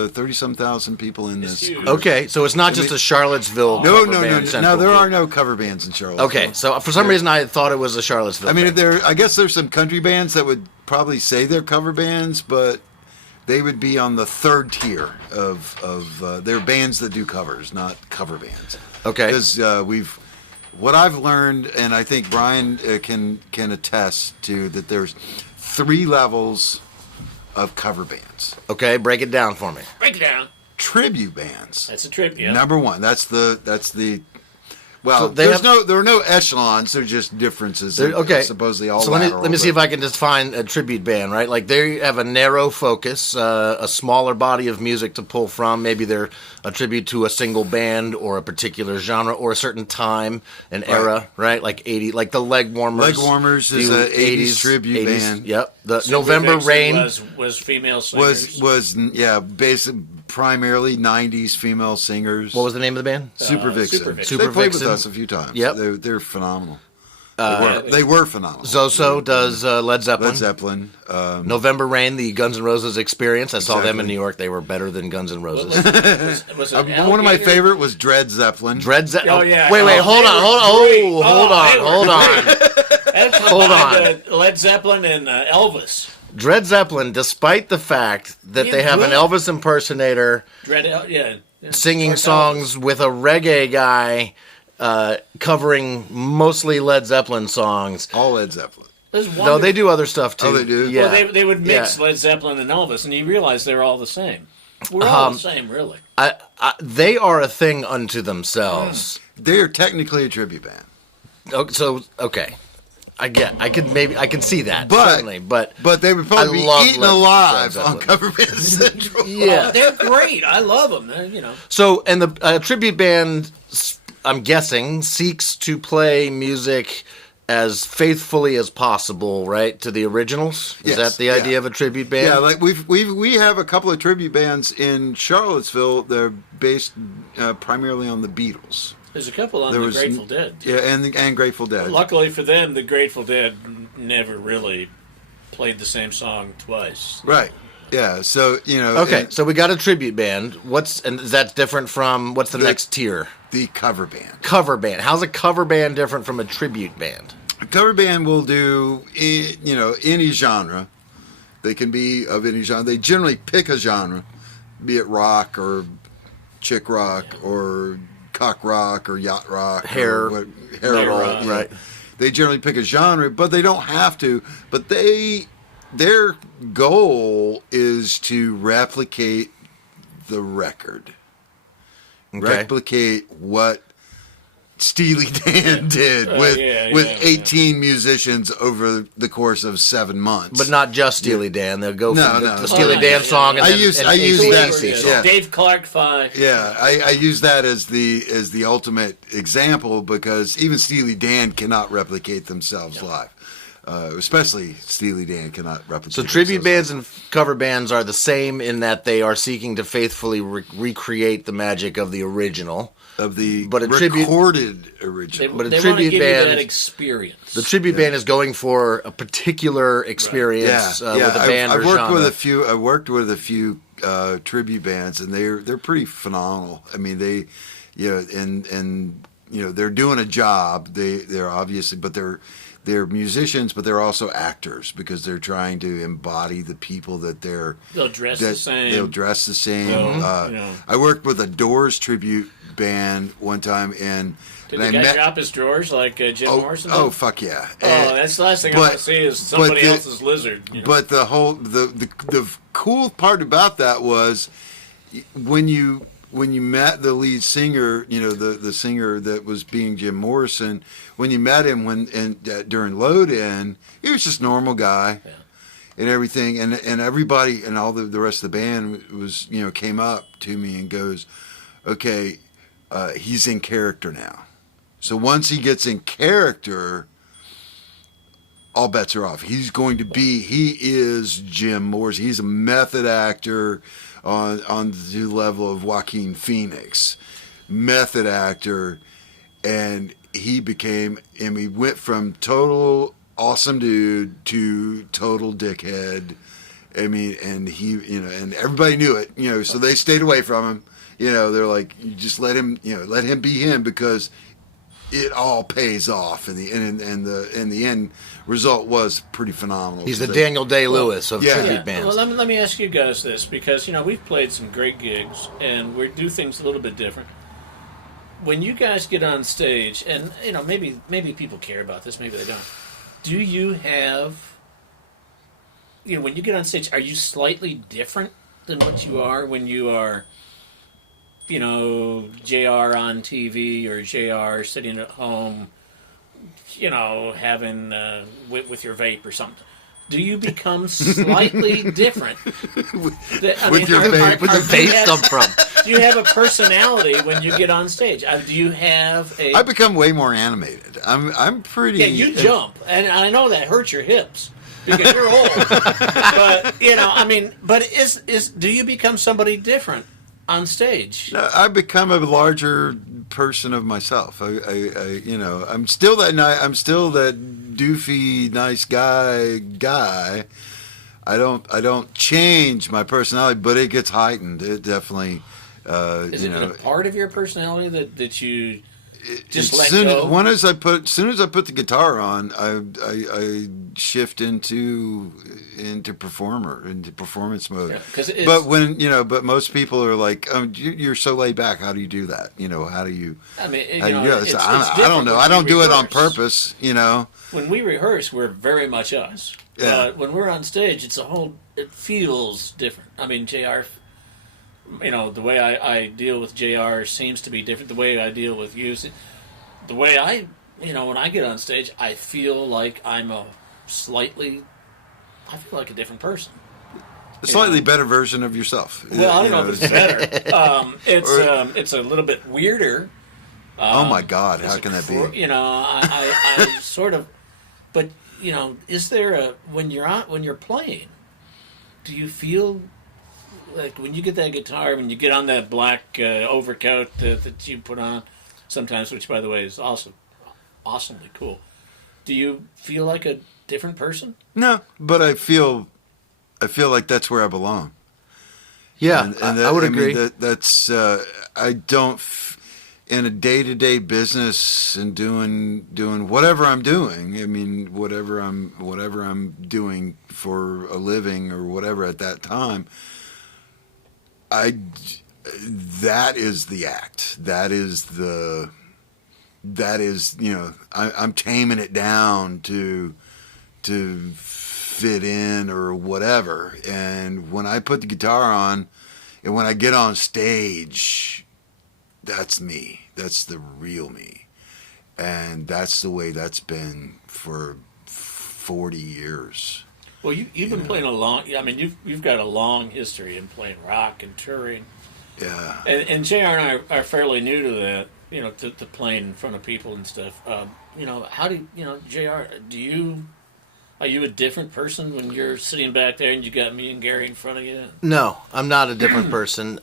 in It's this. huge. Okay, so it's not just a Charlottesville No, cover no, band no, no. central There group. are no cover bands in Charlotte. Okay, so for some reason I thought it was a Charlottesville I mean, thing. I guess there's some country bands that would probably say they're cover bands, but they would be on the third tier of they're bands that do covers, not cover bands. Okay. Because what I've learned, and I think Bryan can attest to, that there's 3 levels of cover bands. Okay, break it down for me. Break it down. Tribute bands. That's a trip, yeah. Number 1. That's the. Well, So they there have- are no echelons. They're just differences. Okay. Supposedly all So let me see if I can define a tribute band, right? Like they have a narrow focus, a smaller body of music to pull from. Maybe they're a tribute to a single band or a particular genre or a certain time and era, right? Like like the Leg Warmers. Leg Warmers is do a 80s tribute band. Yep. The Super November Vixen Rain. was female singers. was primarily 90s female singers. What was the name of the band? Super Vixen. Super Vixen. Super They played Vixen. with us a few times. Yep. They're phenomenal. Yeah. They were phenomenal. Zoso does Led Zeppelin. Led Zeppelin. November Rain, the Guns N' Roses experience. I saw them in Exactly. New York. They were better than Guns N' Roses. Was it One of my Alligator? favorite was Dread Zeppelin. Dread Zeppelin. Oh, yeah. Wait, Oh, hold they on, were hold on. great. Oh, Oh, hold they on, were hold on. That's Hold behind, Led Zeppelin and Elvis. Dread Zeppelin, despite the fact that You they have an would. Elvis impersonator Yeah. singing Like songs with a reggae guy covering mostly Led Zeppelin songs. All Led Zeppelin. Elvis. Though they do other stuff too. Oh, they do? Yeah. Well, they would mix Yeah. Led Zeppelin and Elvis, and you realize they're all the same. We're all the same, really. They are a thing unto themselves. They are technically a tribute band. Okay. I can see that, But- certainly, but But they would probably I love be eaten Led alive Zeppelin. on Cover Band Central. yeah. They're great. I love them. You know. So, and the tribute band, I'm guessing, seeks to play music as faithfully as possible, right, to the originals? Is Yes, that the yeah. idea of a tribute band? Yeah, like we have a couple of tribute bands in Charlottesville. They're based primarily on the Beatles. There's a couple on There the was- Grateful Dead. Yeah, and Grateful Dead. Luckily for them, the Grateful Dead never really played the same song twice. Right. Yeah, so Okay, so we got a tribute band. Is that different from what's the next tier? The cover band. Cover band. How's a cover band different from a tribute band? A cover band will do any genre. They can be of any genre. They generally pick a genre, be it rock or chick rock or cock rock or yacht rock, hair rock, right? They generally pick a genre, but they don't have to. But their goal is to replicate the record, replicate what Steely Dan did with 18 musicians over the course of 7 months. But not just Steely Dan. They'll go from the Steely Dan song and I use that. Yeah. Dave Clark 5. Yeah, I use that as the ultimate example because even Steely Dan cannot replicate themselves live. Especially Steely Dan cannot replicate. So tribute bands and cover bands are the same in that they are seeking to faithfully recreate the magic of the original. But a recorded original. But a tribute band, that experience. The tribute band is going for a particular experience with a band or genre. I worked with a few tribute bands, and they're pretty phenomenal. I mean, they're doing a job. They're obviously, but they're musicians, but they're also actors because they're trying to embody the people that they'll dress the same. They'll dress the same. I worked with a Doors tribute band one time, and did the guy drop his drawers like Jim Morrison? Oh, fuck yeah! That's the last thing I want to see is somebody else's lizard. But the cool part about that was when you met the lead singer, the singer that was being Jim Morrison, when you met him during Load In, he was just a normal guy and everything, and everybody and all the rest of the band was came up to me and goes, okay, he's in character now. So once he gets in character, all bets are off. He is Jim Morrison. He's a method actor on the level of Joaquin Phoenix, method actor, and he went from total awesome dude to total dickhead. I mean, and and everybody knew it, so they stayed away from him. They're like, you just let him be him because it all pays off, and the end result was pretty phenomenal. He's the Daniel Day-Lewis of tribute bands. Well, let me ask you guys this, because we've played some great gigs, and we do things a little bit different. When you guys get on stage, and maybe people care about this, maybe they don't. Do you have, when you get on stage, are you slightly different than what you are when you are, JR on TV or JR sitting at home, having with your vape or something? Do you become slightly different? With your vape? Where the vape come from? Do you have a personality when you get on stage? Do you have a? I become way more animated. I'm pretty. Yeah, you jump, and I know that hurts your hips because you're old. But do you become somebody different on stage? No, I become a larger person of myself. I'm still that doofy nice guy. I don't change my personality, but it gets heightened. It definitely. Is it a part of your personality that you just let go? As soon as I put the guitar on, I shift into performance mode. Yeah, but most people are like, oh, you're so laid back. How do you do that? How do you? I don't know. I don't do it on purpose. When we rehearse, we're very much us. Yeah. But when we're on stage, it feels different. I mean, JR. The way I deal with JR seems to be different. The way I deal with you, the way when I get on stage, I feel like I feel like a different person. A slightly better version of yourself. Well, I don't know if it's better. It's a little bit weirder. Oh my God! How can that be? I sort of, but is there when you're playing, do you feel like when you get that guitar, when you get on that black overcoat that you put on sometimes, which by the way is awesomely cool, do you feel like a different person? No, but I feel I feel like that's where I belong. Yeah, I would agree. That's I don't in a day-to-day business and doing whatever I'm doing. I mean, whatever I'm doing for a living or whatever at that time. That is the act. That is I'm taming it down to fit in or whatever. And when I put the guitar on and when I get on stage, that's me. That's the real me. And that's the way that's been for 40 years. Well, you've been playing you've got a long history in playing rock and touring. Yeah. And JR and I are fairly new to that, to playing in front of people and stuff. How do JR, are you a different person when you're sitting back there and you got me and Gary in front of you? No, I'm not a different person.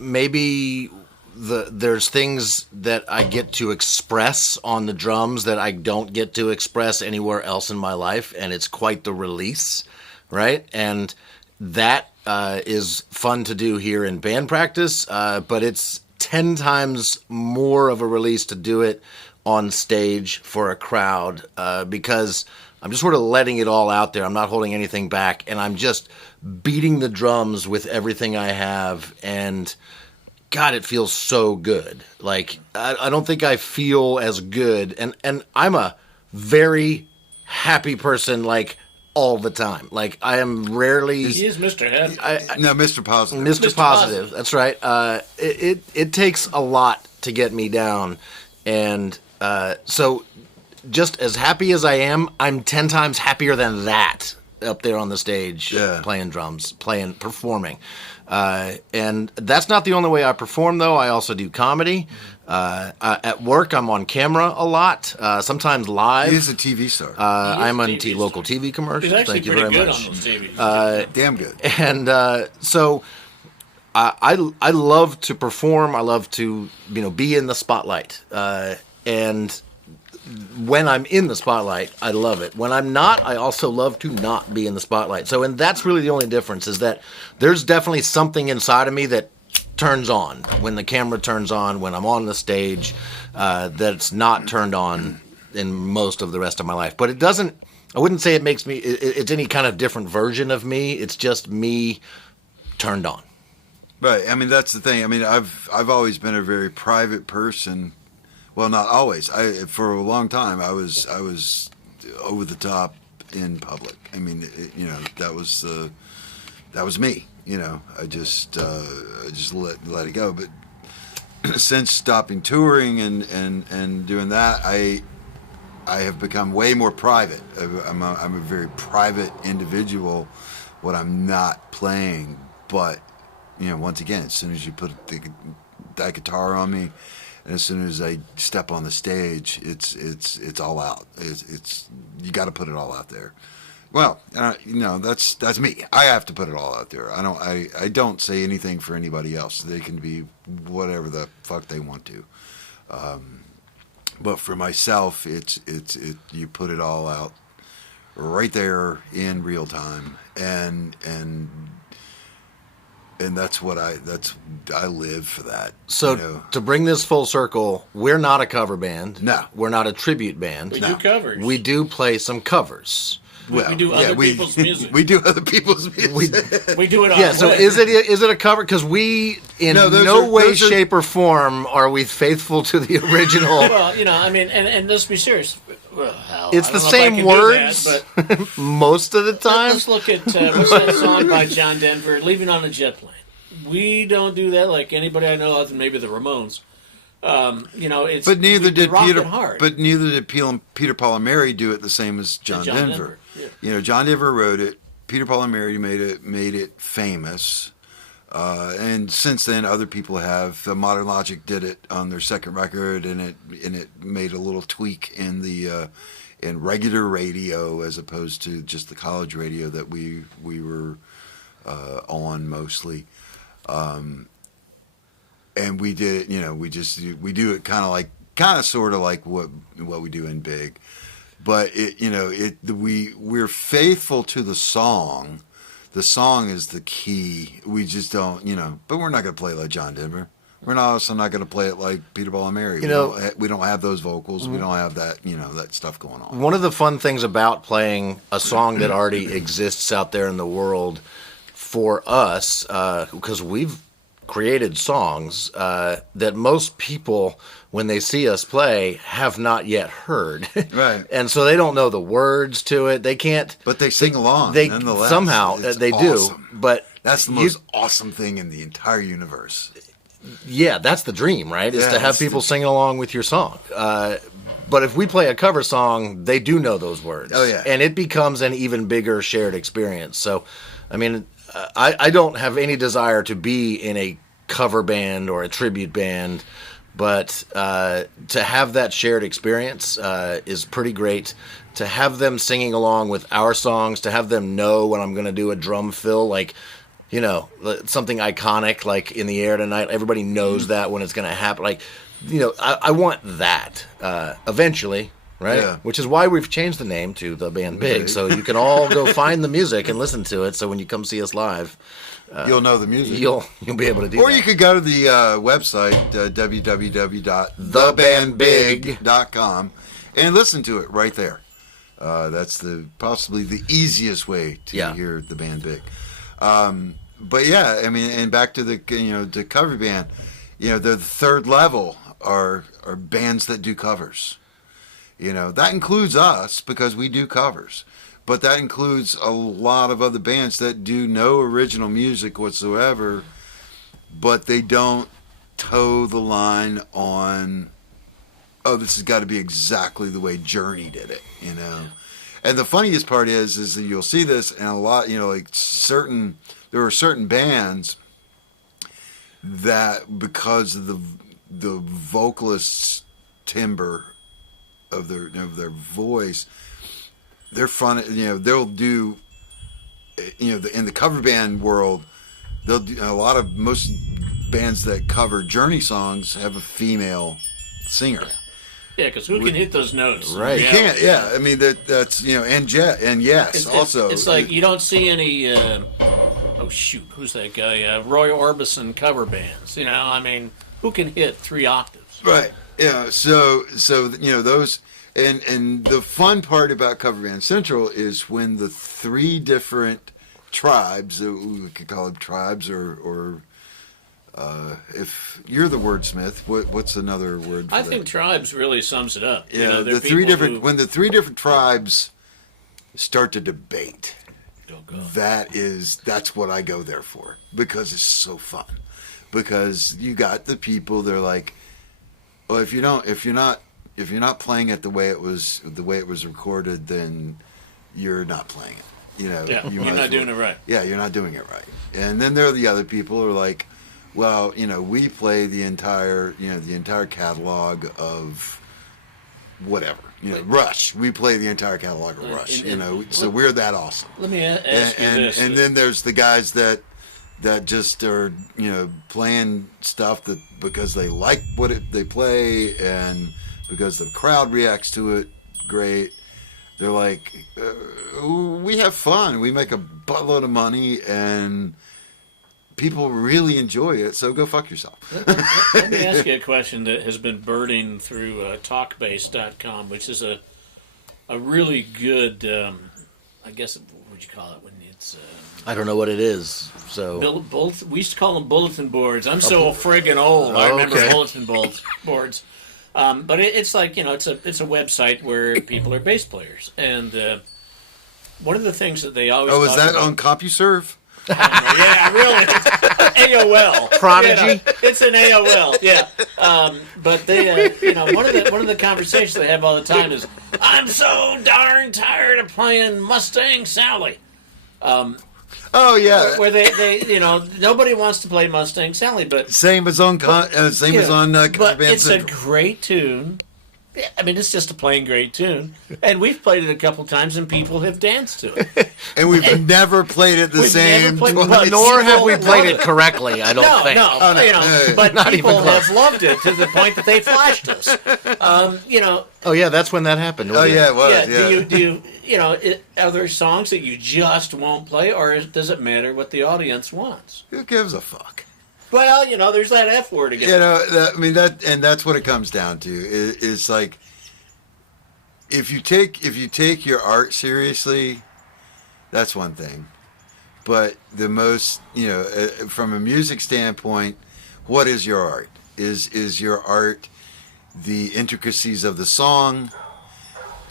Maybe there's things that I get to express on the drums that I don't get to express anywhere else in my life, and it's quite the release, right? And that is fun to do here in band practice, but it's 10 times more of a release to do it on stage for a crowd, because I'm just sort of letting it all out there. I'm not holding anything back, and I'm just beating the drums with everything I have, and God, it feels so good. Like, I don't think I feel as good, and I'm a very happy person, like, all the time. Like, I am rarely... He is Mr. Happy. No, Mr. Positive. Mr. Positive, that's right. It takes a lot to get me down, and so just as happy as I am, I'm 10 times happier than that up there on the stage, playing drums, performing. And that's not the only way I perform, though. I also do comedy. At work, I'm on camera a lot, sometimes live. He's a TV star. I'm on local TV commercials. Thank you very much. On those TV damn good. And so I love to perform. I love to be in the spotlight. And when I'm in the spotlight, I love it. When I'm not, I also love to not be in the spotlight. And that's really the only difference, is that there's definitely something inside of me that turns on when the camera turns on, when I'm on the stage, that's not turned on in most of the rest of my life. But I wouldn't say it makes me, it's any kind of different version of me. It's just me turned on. Right. I mean, that's the thing. I mean, I've always been a very private person. Well, not always. For a long time, I was over the top in public. I mean, that was me. I just let it go. But since stopping touring and doing that, I have become way more private. I'm a very private individual when I'm not playing. But once again, as soon as you put that guitar on me, and as soon as I step on the stage, it's all out. It's you got to put it all out there. Well, that's me. I have to put it all out there. I don't say anything for anybody else. They can be whatever the fuck they want to. But for myself, it's you put it all out right there in real time, and that's what I live for that. So to bring this full circle, we're not a cover band. No. We're not a tribute band. We do covers. We do play some covers. We do other people's music. We do other people's music. We do it on so is it a cover? Because we, in no way, shape, or form are we faithful to the original. Well, and let's be serious. Well, it's the same words that, most of the time. Let's look at, what's that song by John Denver, Leaving on a Jet Plane. We don't do that like anybody I know other than maybe the Ramones. It's but neither did Peter. Hard. But neither did Peter, Paul, and Mary do it the same as John Denver. Yeah. John Denver wrote it. Peter, Paul, and Mary made it famous. And since then, other people have. Modern Logic did it on their second record, and it made a little tweak in the in regular radio as opposed to just the college radio that we were on mostly. And we did it, we do it kind of sort of like what we do in Big, but we're faithful to the song. The song is the key. We just don't, but we're not going to play like John Denver. We're also not going to play it like Peter, Paul, and Mary. We don't have those vocals. We don't have that, that stuff going on. One of the fun things about playing a song that already exists out there in the world for us, because we've created songs that most people, when they see us play, have not yet heard. Right. And so they don't know the words to it. They can't. But they sing along. They nonetheless. somehow they awesome. do. But that's the most awesome thing in the entire universe. Yeah, that's the dream, right? Is to have people singing along with your song. But if we play a cover song, they do know those words. Oh, yeah. And it becomes an even bigger shared experience. So, I mean, I don't have any desire to be in a cover band or a tribute band, but to have that shared experience is pretty great. To have them singing along with our songs, to have them know when I'm going to do a drum fill, like, something iconic like In the Air Tonight. Everybody knows that when it's going to happen. Like, I want that eventually, right? Yeah. Which is why we've changed the name to The Band Big, so you can all go find the music and listen to it. So when you come see us live, you'll know the music. You'll be able to do that. Or you could go to the website, www.TheBandBig.com, and listen to it right there. That's possibly the easiest way to hear the band Big. But yeah, I mean, and back to the the cover band, the third level are bands that do covers. That includes us because we do covers, but that includes a lot of other bands that do no original music whatsoever, but they don't toe the line on, oh, this has got to be exactly the way Journey did it, And the funniest part is that you'll see this, and a lot, there are certain bands that, because of the vocalist's timbre of their voice, they're fun. They'll do, in the cover band world, they'll do most bands that cover Journey songs have a female singer. Yeah, because who can hit those notes? Right. You can't, yeah. I mean, that's, and yes, also. It's like you don't see any, who's that guy? Roy Orbison cover bands. I mean, who can hit 3 octaves? Right. Yeah, so those, and the fun part about Cover Band Central is when the 3 different tribes, we could call them tribes, or if you're the wordsmith, what's another word for I that? think tribes really sums it up. Yeah, the 3 different when the 3 different tribes start to debate. That's what I go there for, because it's so fun. Because you got the people, they're like, well, if you're not playing it the way it was recorded, then you're not playing it. You're not doing it right. Yeah, you're not doing it right. And then there are the other people who are like, well, we play the entire catalog of whatever. Rush. We play the entire catalog of Rush. So we're that awesome. Let me ask you this. And then there's the guys that just are playing stuff that because they like what they play and because the crowd reacts to it great. They're like, we have fun. We make a buttload of money and people really enjoy it, so go fuck yourself. Let me ask you a question that has been birding through talkbase.com, which is a really good, I guess, what would you call it when it's... I don't know what it is, so... We used to call them bulletin boards. I'm so friggin' old. I remember bulletin boards. But it's like, it's a website where people are bass players. And one of the things that they always is that on CompuServe? Yeah, really. AOL. Prodigy. It's an AOL. Yeah. But they, one of the conversations they have all the time is, "I'm so darn tired of playing Mustang Sally." Oh yeah. Where they nobody wants to play Mustang Sally, but same as on Cover Band but it's Central. a great tune. I mean, it's just a plain great tune, and we've played it a couple times, and people have danced to it. And we've never played it the same. Nor have we played it correctly. I don't think. No, but Not people even close. have loved it to the point that they flashed us. Oh yeah, that's when that happened. Oh yeah, it was. Yeah. Yeah. Do you are there songs that you just won't play, or does it matter what the audience wants? Who gives a fuck? Well, there's that F word again. That's what it comes down to. It's like if you take your art seriously, that's one thing. But the most, from a music standpoint, what is your art? Is your art the intricacies of the song?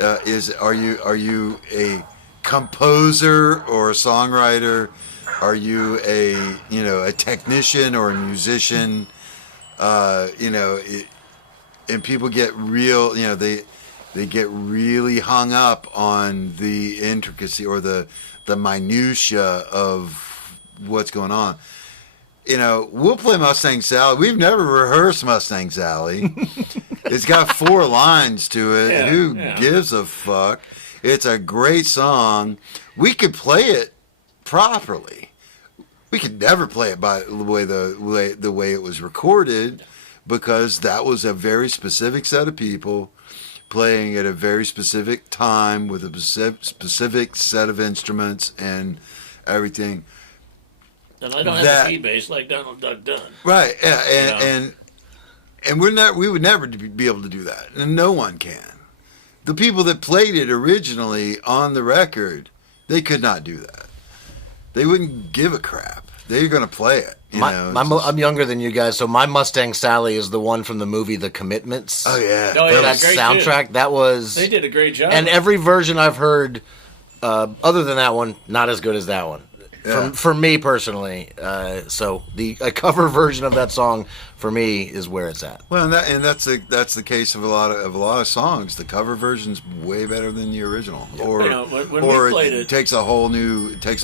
Are you a composer or a songwriter? Are you a technician or a musician? And people get real, they get really hung up on the intricacy or the minutia of what's going on. We'll play Mustang Sally. We've never rehearsed Mustang Sally. It's got 4 lines to it. Yeah, Who gives a fuck? It's a great song. We could play it properly. We could never play it by the way it was recorded, because that was a very specific set of people playing at a very specific time with a specific set of instruments and everything. And I don't have a P-bass like Donald Duck Dunn. Right, yeah, and we would never be able to do that, and no one can. The people that played it originally on the record, they could not do that. They wouldn't give a crap. They're going to play it. I'm younger than you guys, so my Mustang Sally is the one from the movie The Commitments. Oh yeah, that great soundtrack. Too. That was. They did a great job. And every version I've heard, other than that one, not as good as that one. Yeah. For me personally, so a cover version of that song for me is where it's at. Well, that's the case of a lot of songs. The cover version's way better than the original, or when we played it takes a whole new tent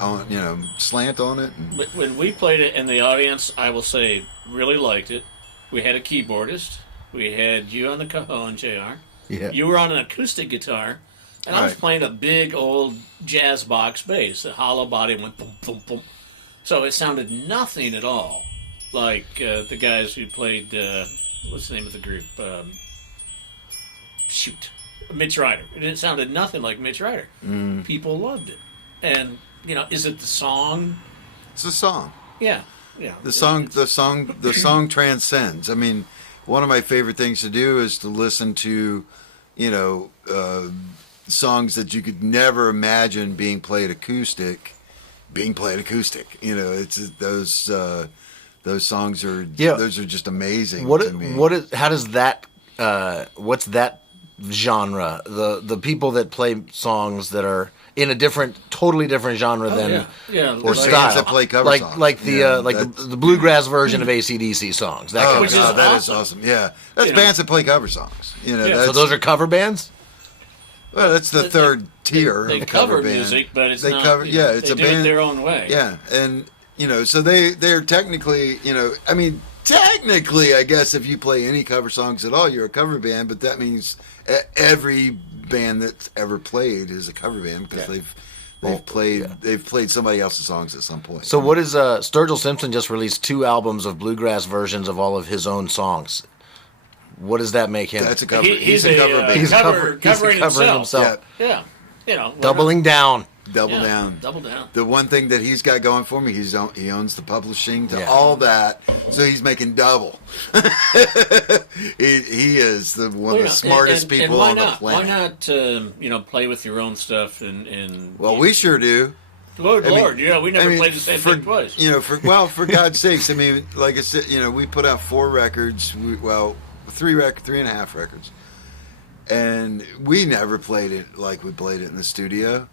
on slant on it. When we played it in the audience, I will say really liked it. We had a keyboardist. We had you on the cajon, JR. Yeah. You were on an acoustic guitar. And I was playing a big old jazz box bass. The hollow body went boom, boom, boom. So it sounded nothing at all like the guys who played, what's the name of the group? Mitch Ryder. It sounded nothing like Mitch Ryder. Mm. People loved it. And, is it the song? It's a song. Yeah. The song transcends. I mean, one of my favorite things to do is to listen to, songs that you could never imagine being played acoustic. It's those songs are those are just amazing to me. How does that what's that genre? The people that play songs that are in a totally different genre than or style. bands that play cover songs. Like the bluegrass version of AC/DC songs. That kind of stuff. That is awesome. Yeah, that's bands that play cover songs. So those are cover bands. Well, that's the third tier. They of cover band. music, but it's they not. Cover, yeah, it's they a do band it their own way. Yeah, and so they're technically, I mean, technically, I guess if you play any cover songs at all, you're a cover band. But that means every band that's ever played is a cover band because they've played somebody else's songs at some point. So what is Sturgill Simpson just released 2 albums of bluegrass versions of all of his own songs. What does that make him? That's a cover. He's a cover band. He's covering himself. Yeah. Doubling down. Double down. The one thing that he's got going for me, he owns the publishing to all that, so he's making double. he is one of the smartest people on the planet. Why not, play with your own stuff and well, we sure do. Lord, we never played the same thing twice. For God's sakes, I mean, like I said, we put out 4 records. 3.5 records, and we never played it like we played it in the studio.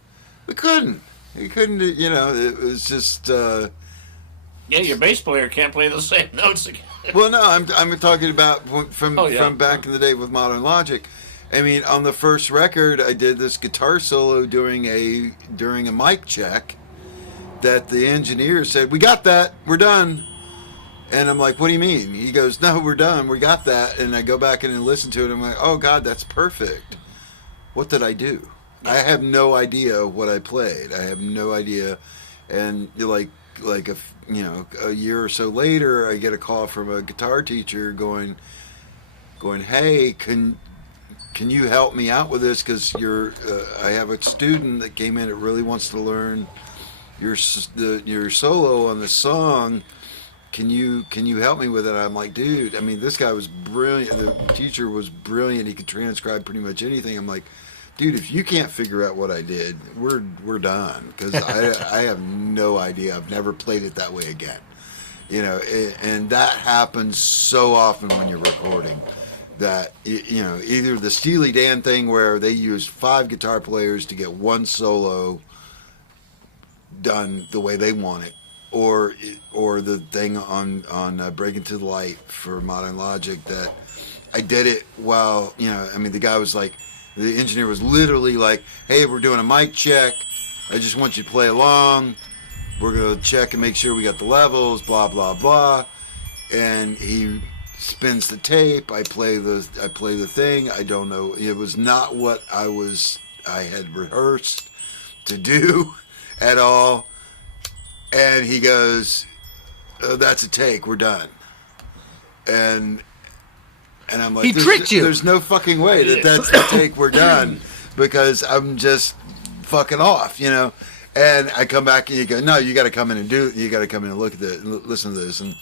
We couldn't. It was just. Your bass player can't play the same notes again. Well, no, I'm talking about from back in the day with Modern Logic. I mean, on the first record, I did this guitar solo during a mic check that the engineer said, "We got that. We're done." And I'm like, what do you mean? He goes, no, we're done. We got that. And I go back in and listen to it. I'm like, oh, God, that's perfect. What did I do? I have no idea what I played. I have no idea. And you're like a year or so later, I get a call from a guitar teacher going, hey, can you help me out with this? Because I have a student that came in that really wants to learn your solo on the song. Can you help me with it? I'm like, dude, I mean, this guy was brilliant. The teacher was brilliant. He could transcribe pretty much anything. I'm like, dude, if you can't figure out what I did, we're done. Because I have no idea. I've never played it that way again. And that happens so often when you're recording. That, either the Steely Dan thing where they use 5 guitar players to get one solo done the way they want it. Or the thing on Break Into the Light for Modern Logic that I did it while, the guy was like, the engineer was literally like, hey, we're doing a mic check. I just want you to play along. We're going to check and make sure we got the levels, blah, blah, blah. And he spins the tape. I play the thing. I don't know. It was not what I had rehearsed to do at all. And he goes, oh, that's a take. We're done. And I'm like, he tricked you. There's no fucking way that's the take. We're done, because I'm just fucking off, And I come back and you go, no, you got to come in and you got to come in and look at this, listen to this, and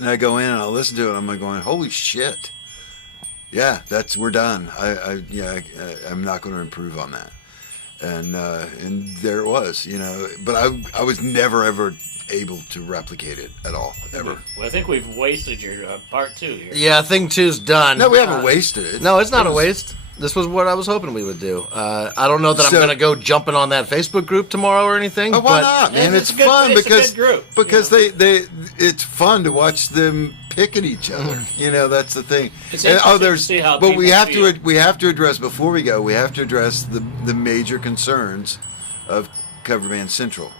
I go in and I listen to it. I'm like going, holy shit. Yeah, we're done. I'm not going to improve on that. And there it was, But I was never ever able to replicate it at all, ever. Well, I think we've wasted your part 2 here. Yeah, thing 2's done. No, we haven't wasted it. No, it's not a waste. This was what I was hoping we would do. I don't know that I'm going to go jumping on that Facebook group tomorrow or anything. Oh, why not, man? It's fun because a good group, it's fun to watch them pick at each other. That's the thing. It's interesting to see how people we have feel. we have to address before we go. We have to address the major concerns of Cover Band Central,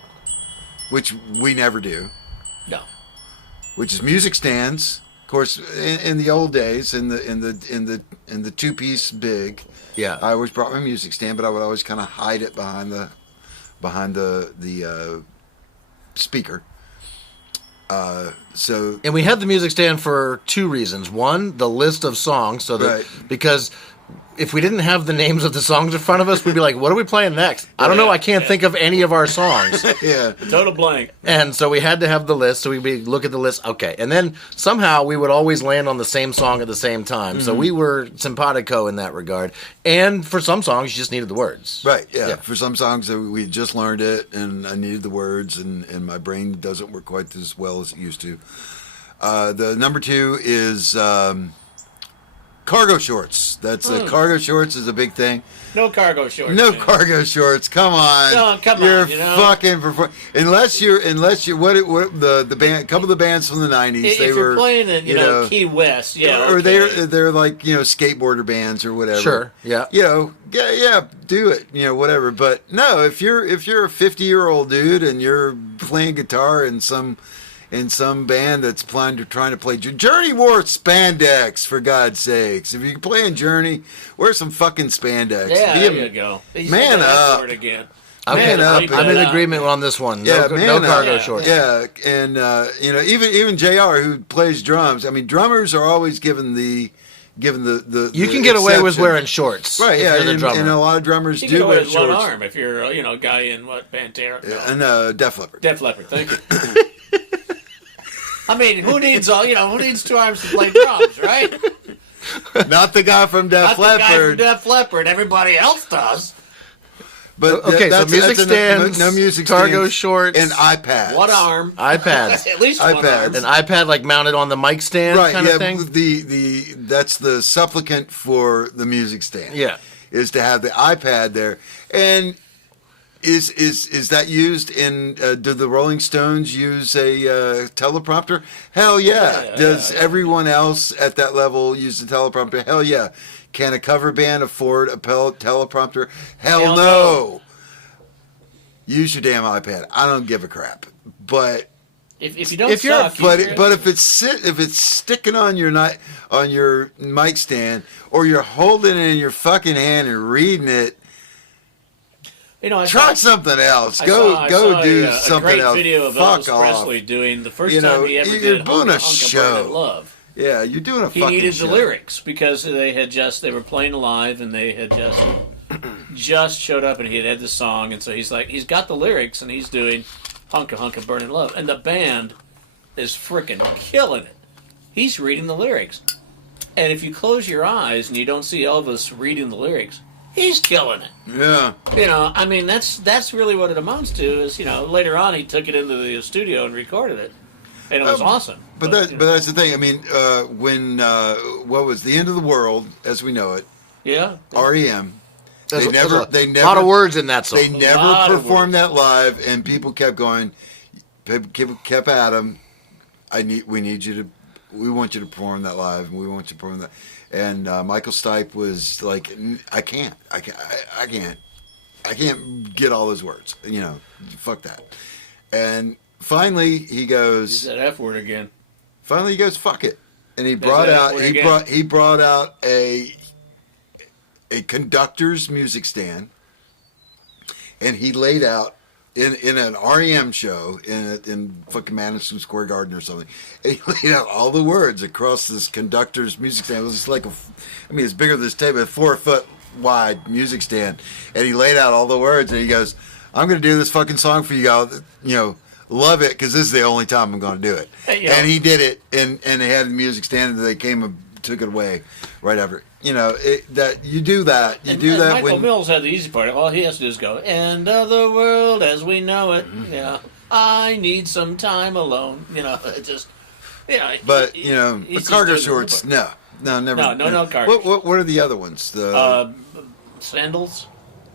which we never do. No. Which is music stands. Of course, in the old days, in the 2-piece big, yeah, I always brought my music stand, but I would always kind of hide it behind the speaker. And we had the music stand for 2 reasons. One, the list of songs, so that right. Because if we didn't have the names of the songs in front of us, we'd be like, what are we playing next? I don't know. I can't think of any of our songs. Yeah. Total blank. And so we had to have the list. So we'd look at the list. Okay. And then somehow we would always land on the same song at the same time. Mm-hmm. So we were simpatico in that regard. And for some songs, you just needed the words. Right. Yeah. For some songs, we just learned it, and I needed the words, and my brain doesn't work quite as well as it used to. The number 2 is... cargo shorts. Cargo shorts is a big thing. No cargo shorts. No cargo shorts. Come on. No, come you're on. Fucking unless you're what the band, a couple of the bands from the 90s. If you're playing in Key West, yeah, or okay. they're like skateboarder bands or whatever. Sure. Yeah. Yeah, do it. Whatever. But no, if you're a 50-year-old dude and you're playing guitar in some band that's trying to play Journey wore spandex, for God's sakes. If you're playing Journey, wear some fucking spandex. Yeah, there you go. Man up. Again. Okay, I'm in agreement on this one. No cargo shorts. Yeah, and even JR, who plays drums. I mean, drummers are always given the you can get away with wearing shorts, right? Yeah, and a lot of drummers you do wear shorts. One arm if you're a guy in Pantera. No. And Def Leppard. Def Leppard. Thank you. I mean, who needs 2 arms to play drums, right? Not the guy from Def Leppard. Not the guy from Def Leppard. Everybody else does. But okay, so music stands, no music cargo stands, shorts, and iPads. One arm. iPads. At least one arm. An iPad like mounted on the mic stand, right? Kind of thing. That's the supplicant for the music stand. Yeah, is to have the iPad there. And is that used in? Do the Rolling Stones use a teleprompter? Hell yeah. Does everyone else at that level use the teleprompter? Hell yeah. Can a cover band afford a teleprompter? Hell no. Use your damn iPad. I don't give a crap. But If you don't suck, but if it's sticking on your mic stand, or you're holding it in your fucking hand and reading it, try something else. Go do something else. A great video of Fuck Elvis off. Presley doing the first time he ever did doing a Hunk of Burning Love. Yeah, you're doing a fucking show. He needed the lyrics because they were playing live and they had just showed up and he had the song, and so he's got the lyrics and he's doing Hunk of Burning Love, and the band is freaking killing it. He's reading the lyrics, and if you close your eyes and you don't see Elvis reading the lyrics, he's killing it. Yeah. I mean, that's really what it amounts to. Is later on he took it into the studio and recorded it, and it was awesome. But that's the thing. I mean, when what was The End of the World as we know it? Yeah. REM. There's They never. a lot of words in that song. They never performed that live, and people kept going. People kept at him. We want you to perform that live, and we want you to perform that. And Michael Stipe was like, I can't get all those words. Fuck that. And finally, he goes. Use that F word again. Finally, he goes, fuck it, and he brought out a conductor's music stand, and he laid out in an REM show in fucking Madison Square Garden or something, and he laid out all the words across this conductor's music stand. It was like it's bigger than this table, a 4-foot wide music stand, and he laid out all the words, and he goes, I'm going to do this fucking song for you guys, love it, because this is the only time I'm going to do it. And he did it, and they had the music stand, and they came and took it away right after. You do that. Michael Mills had the easy part. All he has to do is go, end of the world as we know it. I need some time alone. It just, But the cargo shorts, no, never. No cargo. What are the other ones? The sandals.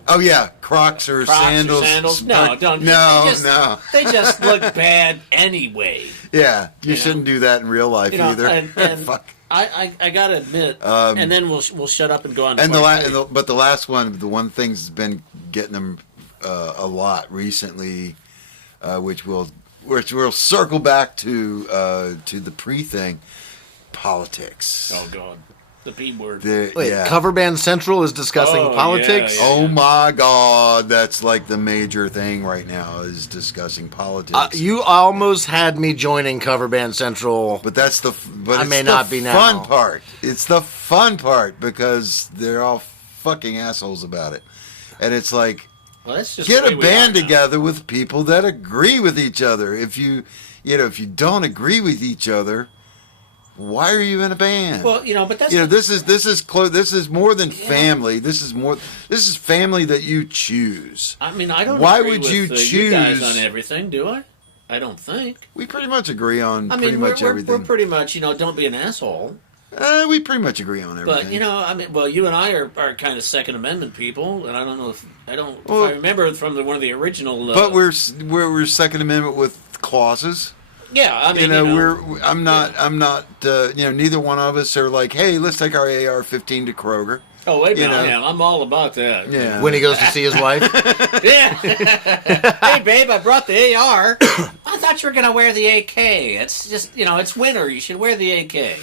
Oh yeah, Crocs or sandals. No, don't. No. They just look bad anyway. Yeah, you shouldn't do that in real life either. And Fuck. I gotta admit, and then we'll shut up and go on. And but the last one, the one thing's been getting them a lot recently, which we'll circle back to the pre-thing, politics. Oh God, the P word. Cover Band Central is discussing politics. Yeah. Oh my God, that's like the major thing right now is discussing politics. You almost had me joining Cover Band Central, but that's the fun part. It's the fun part because they're all fucking assholes about it, and it's like, get a band together with people that agree with each other. If you don't agree with each other, why are you in a band? Well, but that's this is close. This is more than family. This is family that you choose. I mean, I don't. Why agree would with, you choose? You guys on everything, do I? I don't think. We pretty much agree on everything. We're pretty much, don't be an asshole. We pretty much agree on everything. But you and I are kind of Second Amendment people, and I don't know if I remember from one of the original. But we're Second Amendment with clauses. Yeah, I mean, I'm not. Neither one of us are like, hey, let's take our AR-15 to Kroger. Oh, wait a minute, man. I'm all about that. Yeah. When he goes to see his wife. Yeah. Hey, babe, I brought the AR. I thought you were going to wear the AK. It's just, it's winter. You should wear the AK.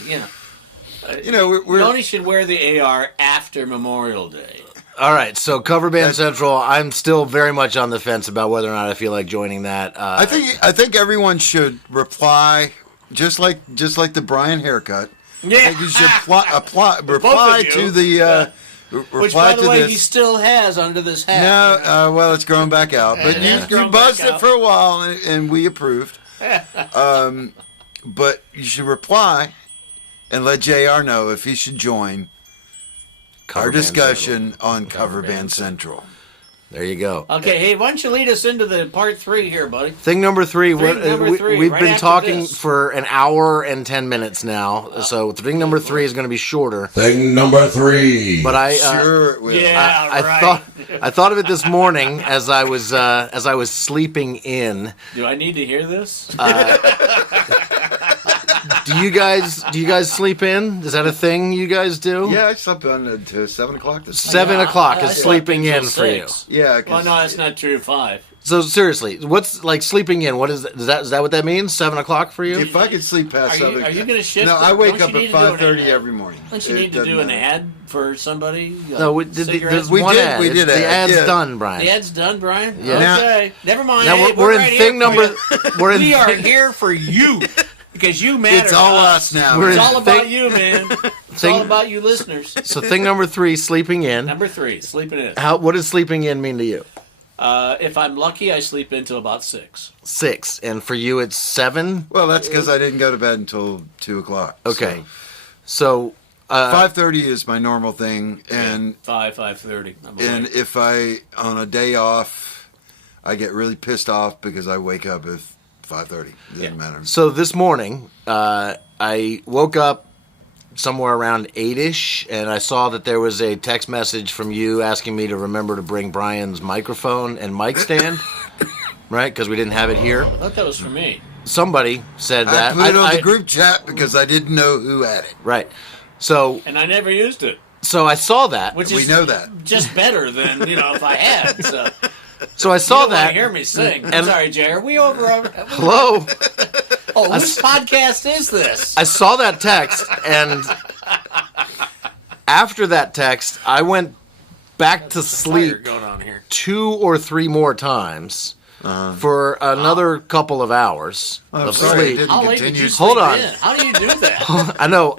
We only should wear the AR after Memorial Day. All right, so Cover Band Central, I'm still very much on the fence about whether or not I feel like joining that. I think everyone should reply just like the Bryan haircut. Yeah, you should reply to the. Which, by the way, he still has under this hat. No, well, it's growing back out, but you buzzed it for a while, and we approved. But you should reply and let JR know if he should join our discussion on Cover Band Central. There you go. Okay, hey, why don't you lead us into the part 3 here, buddy? Thing number 3. We've right been talking this. for an hour and 10 minutes now, so thing number 3 is going to be shorter. Thing number 3. But I sure it will. Yeah, I thought of it this morning as I was sleeping in. Do I need to hear this? Do you guys sleep in? Is that a thing you guys do? Yeah, I slept on to 7 o'clock this morning. 7 o'clock is sleeping in for you. Yeah. Well, no, that's not true. 5. So seriously, what's like sleeping in? What is that? Is that what that means? 7 o'clock for you? If I could sleep past Are you going to shift? No, I wake up Don't you at need to do 5:30 an ad? every morning. Don't you need to do an ad for somebody? No, Cigarettes? there's one ad. We did The ad, ad's yeah. done, Brian. The ad's done, Brian? Yeah. Okay. Never mind. Now Hey, we're in right here thing for number. you. We're in. We are here for you because you matter. It's all to us now. We're It's in all about thing- you, man. It's thing- all about you, listeners. So thing number 3, sleeping in. Number 3, sleeping in. What does sleeping in mean to you? If I'm lucky, I sleep until about 6. 6, and for you it's 7. Well, that's because I didn't go to bed until 2 o'clock. Okay, so 5:30 is my normal thing, and 5:30. and if I on a day off, I get really pissed off because I wake up at 5:30. Doesn't matter. So this morning, I woke up somewhere around 8-ish, and I saw that there was a text message from you asking me to remember to bring Brian's microphone and mic stand, right? Because we didn't have it here. I thought that was for me. Somebody said I that. put it on the group chat because I didn't know who had it. Right. So And I never used it, I saw that. which We is know that. just better than if I had. So So I you saw don't want that. to hear me sing. I'm And- sorry, Jay. Are we over? Hello. Oh, whose podcast is this? I saw that text, and after that text, I went back to Fire sleep going on here. 2 or 3 more times for another couple of hours I'm of sorry, sleep. it didn't How late did continue. you Hold sleep on. in? How do you do that? I know.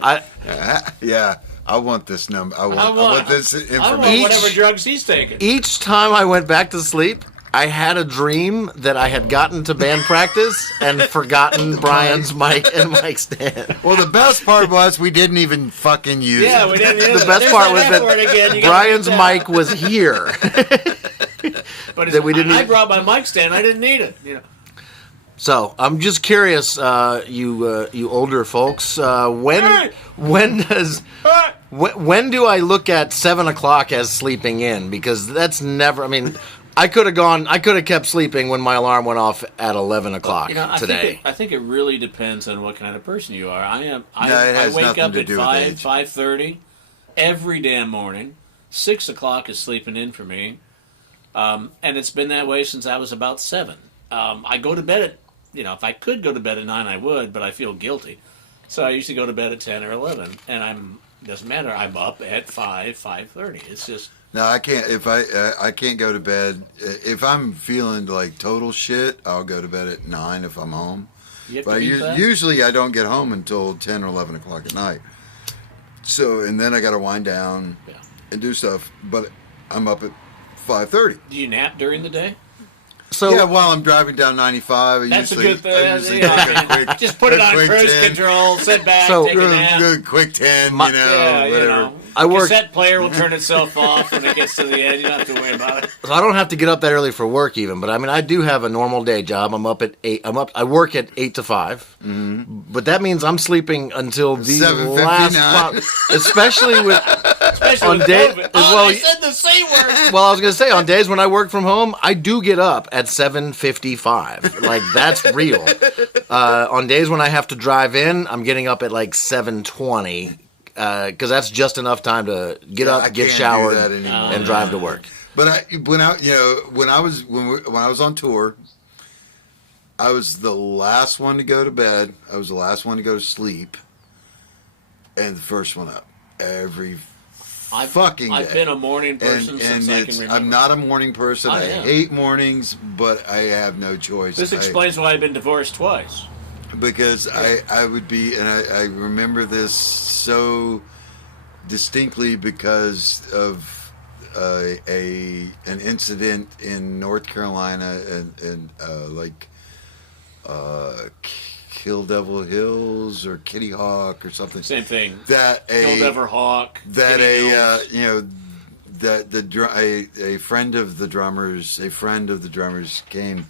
Yeah, I want this number. I I want this I want information. whatever drugs he's taking. Each time I went back to sleep, I had a dream that I had gotten to band practice and forgotten Brian's mic and mic stand. Well, the best part was we didn't even fucking use Yeah, it. we didn't. The best part was F word again. that You gotta Brian's get that. mic was here. But that we didn't I even- brought my mic stand. I didn't need it. So I'm just curious, you older folks, when do I look at 7 o'clock as sleeping in? Because that's never. I mean, I could have kept sleeping when my alarm went off at 11 o'clock today. I think it really depends on what kind of person you are. I has wake nothing up to at do with 5:30 every damn morning. 6 o'clock is sleeping in for me, and it's been that way since I was about 7. I go to bed at if I could go to bed at 9, I would, but I feel guilty. So I usually go to bed at 10 or 11, and doesn't matter. I'm up at 5:30. It's just. No, I can't. If I can't go to bed. If I'm feeling like total shit, I'll go to bed at 9 if I'm home. You have But to beat that? usually I don't get home until 10 or 11 o'clock at night. So, and then I got to wind down Yeah. and do stuff. But I'm up at 5:30. Do you nap during the day? So Yeah, while I'm driving down 95, I That's usually, a good thing. I usually Yeah, take a quick, just put it on quick cruise 10, control, sit back, So- take a nap. Good quick 10, My- Yeah, whatever. I work- cassette player will turn itself off when it gets to the end. You don't have to worry about it. I don't have to get up that early for work even, but I mean I do have a normal day job. I'm up at 8. I work at 8 to 5. But that means I'm sleeping until the 7:59. last especially with Especially On with day- COVID. well, Oh, I said the C word. well, I was going to say on days when I work from home, I do get up at 7:55. Like that's real. On days when I have to drive in, I'm getting up at like 7:20 because that's just enough time to get Yeah, up, I get can't do showered, that anymore. and drive to work. But when I was on tour, I was the last one to go to bed. I was the last one to go to sleep, and the first one up every fucking day. I've been a morning person since I can remember. I'm not a morning person. I am. hate mornings, but I have no choice. This explains why I've been divorced twice. Because I would be, and I remember this so distinctly because of an incident in North Carolina and Kill Devil Hills or Kitty Hawk or something. Same thing. That Kill Devil Hawk. that Kitty a Hills. that a friend of the drummers came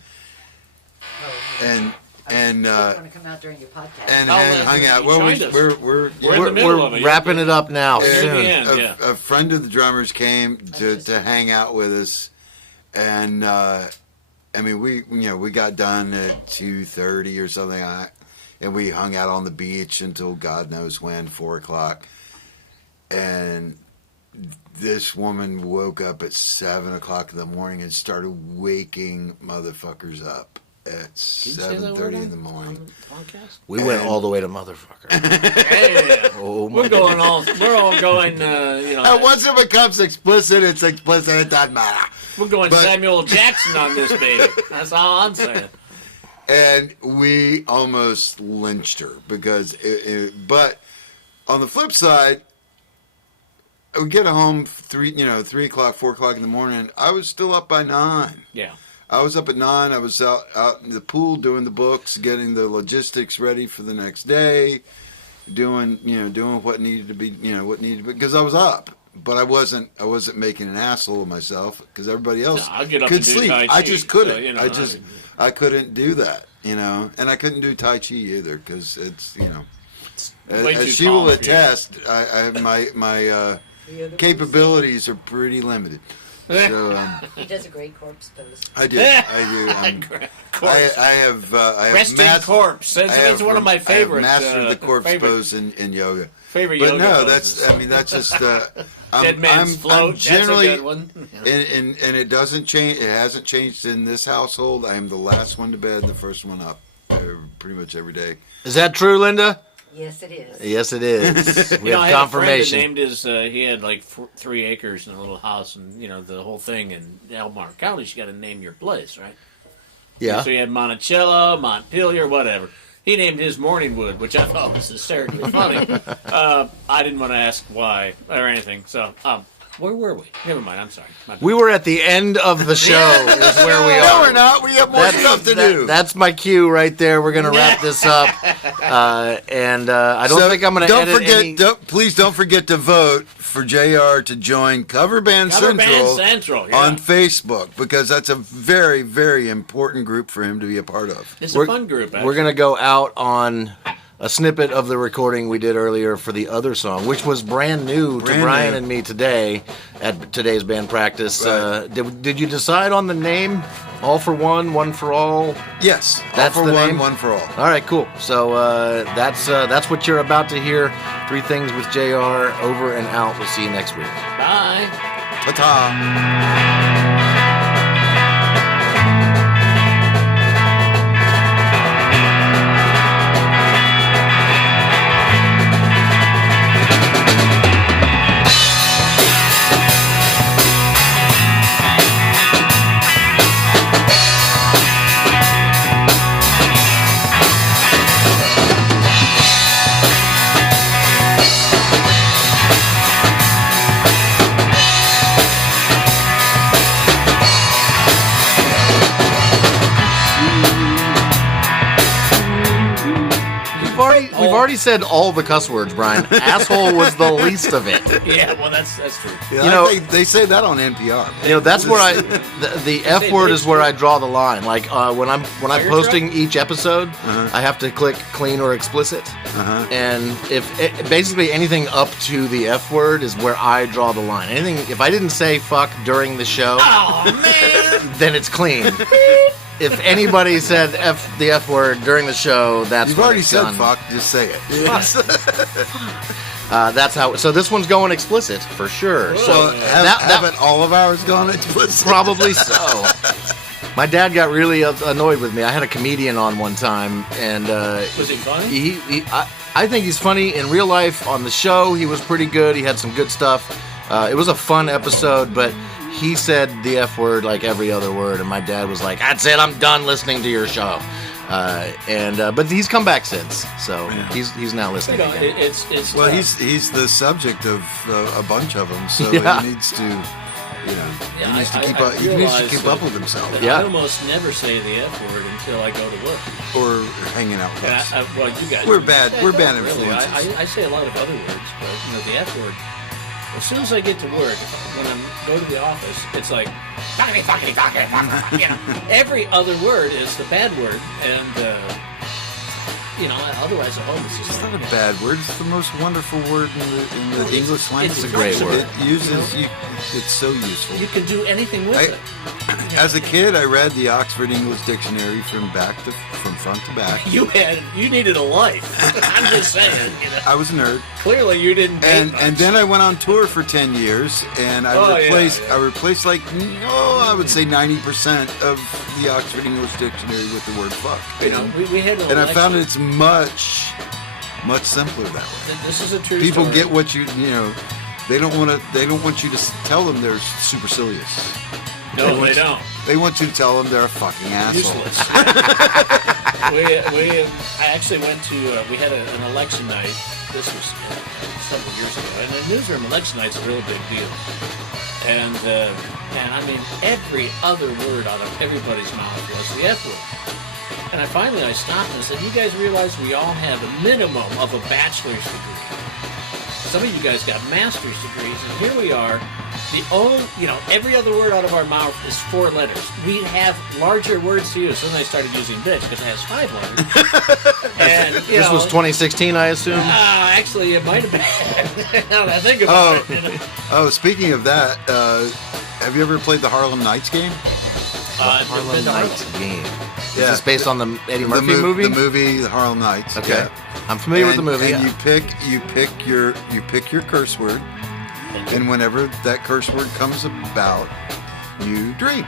and want to come out during your podcast. and Oh, hung out. you Well, joined us. we're in the middle of it. wrapping it up now Near the soon. end. Yeah. a friend of the drummers came to hang out with us, and I mean we got done at 2:30 or something, and we hung out on the beach until God knows when, 4 o'clock, and this woman woke up at 7 o'clock in the morning and started waking motherfuckers up at 7:30 in the morning. We went all the way to motherfucker. Hey, Oh, we're all going. Once it becomes explicit, it's explicit. It doesn't matter. We're going Samuel Jackson on this baby. That's all I'm saying. And we almost lynched her because, but on the flip side, I would get home 3 o'clock, 4 o'clock in the morning. I was still up by 9. Yeah. I was up at 9. I was out in the pool doing the books, getting the logistics ready for the next day, doing what needed to be, because I was up. But I wasn't making an asshole of myself because everybody else could sleep. I just couldn't. I couldn't do that, and I couldn't do Tai Chi either because it's, as she will attest, my capabilities are pretty limited. So, He does a great corpse pose. I do. I have resting corpse. That's one of my favorite. Mastered the corpse pose in yoga. Favorite but yoga no, poses. that's just. Dead man's float. Generally, that's a good one. and it doesn't change. It hasn't changed in this household. I am the last one to bed and the first one up, pretty much every day. Is that true, Linda? Yes, it is. Yes, it is. We have I had confirmation. A friend that named his. He had like 3 acres in a little house, and the whole thing in Albemarle County. You got to name your place, right? Yeah. So he had Monticello, Montpelier, whatever. He named his Morningwood, which I thought was hysterically funny. I didn't want to ask why or anything. So, where were we? Never mind. I'm sorry. We were at the end of the show. Is where we are. No, we're not. We have more stuff to do. That's my cue right there. We're gonna wrap this up, and I don't think I'm gonna edit any. Please don't forget to vote for JR to join Cover Band Central on Facebook because that's a very, very important group for him to be a part of. It's a fun group. Actually. We're gonna go out on a snippet of the recording we did earlier for the other song, which was brand new to Bryan and me today at today's band practice. Right. Did you decide on the name? All for One, One for All? Yes. That's all for the one, name? One for all. All right, cool. So that's what you're about to hear. 3 Things with JR, over and out. We'll see you next week. Bye. Ta-ta. We've already said all the cuss words, Bryan. Asshole was the least of it. Yeah, well, that's true. Yeah, they say that on NPR. That's where the F word is where I draw the line. Like when I'm posting each episode, I have to click clean or explicit, and basically anything up to the F word is where I draw the line. Anything if I didn't say fuck during the show, then it's clean. If anybody said the F word during the show, that's You've already said done. fuck, just say it. That's how. So this one's going explicit for sure. So haven't all of ours gone explicit? Probably so. My dad got really annoyed with me. I had a comedian on one time, and was he funny? I think he's funny in real life. On the show, he was pretty good. He had some good stuff. It was a fun episode, but he said the F word like every other word, and my dad was like, "That's it. I'm done listening to your show." But he's come back since, so he's now listening again. He's the subject of a bunch of them, so he needs to. He needs to keep up with himself. I almost never say the F word until I go to work or hanging out with us. Well, you guys, we're bad influences. Really. I say a lot of other words, but the F word. As soon as I get to work, when I go to the office, it's like fuckity. Every other word is the bad word, and otherwise at home it's not a bad word. It's the most wonderful word in the English language. It's a great word. It's so useful. You can do anything with it. As a kid, I read the Oxford English Dictionary from front to back. You needed a life. I'm just saying. You know. I was a nerd. Clearly, you didn't. And then I went on tour for 10 years, and I replaced like I would say 90% of the Oxford English Dictionary with the word fuck. You know, we had and I found it's much simpler that way. This is a true People story. get what you know. They don't want you to tell them they're supercilious. No, they don't. They want you to tell them they're a fucking asshole. Useless. I actually went to, we had an election night. This was several years ago. And the newsroom election night's a real big deal. And I mean, every other word out of everybody's mouth was the F word. And I stopped and said, you guys realize we all have a minimum of a bachelor's degree. Some of you guys got master's degrees, and here we are. Every other word out of our mouth is 4 letters. We have larger words to use. So then I started using bitch because it has 5 letters. And this was 2016, I assume? Actually, it might have been. Now that I think about it. Oh, speaking of that, have you ever played the Harlem Nights game? Harlem Nights game. Is Yeah. this based on the Eddie Murphy movie? The movie, The Harlem Nights. Okay. Yeah. I'm familiar with the movie. And you pick your curse word, and whenever that curse word comes about, you drink.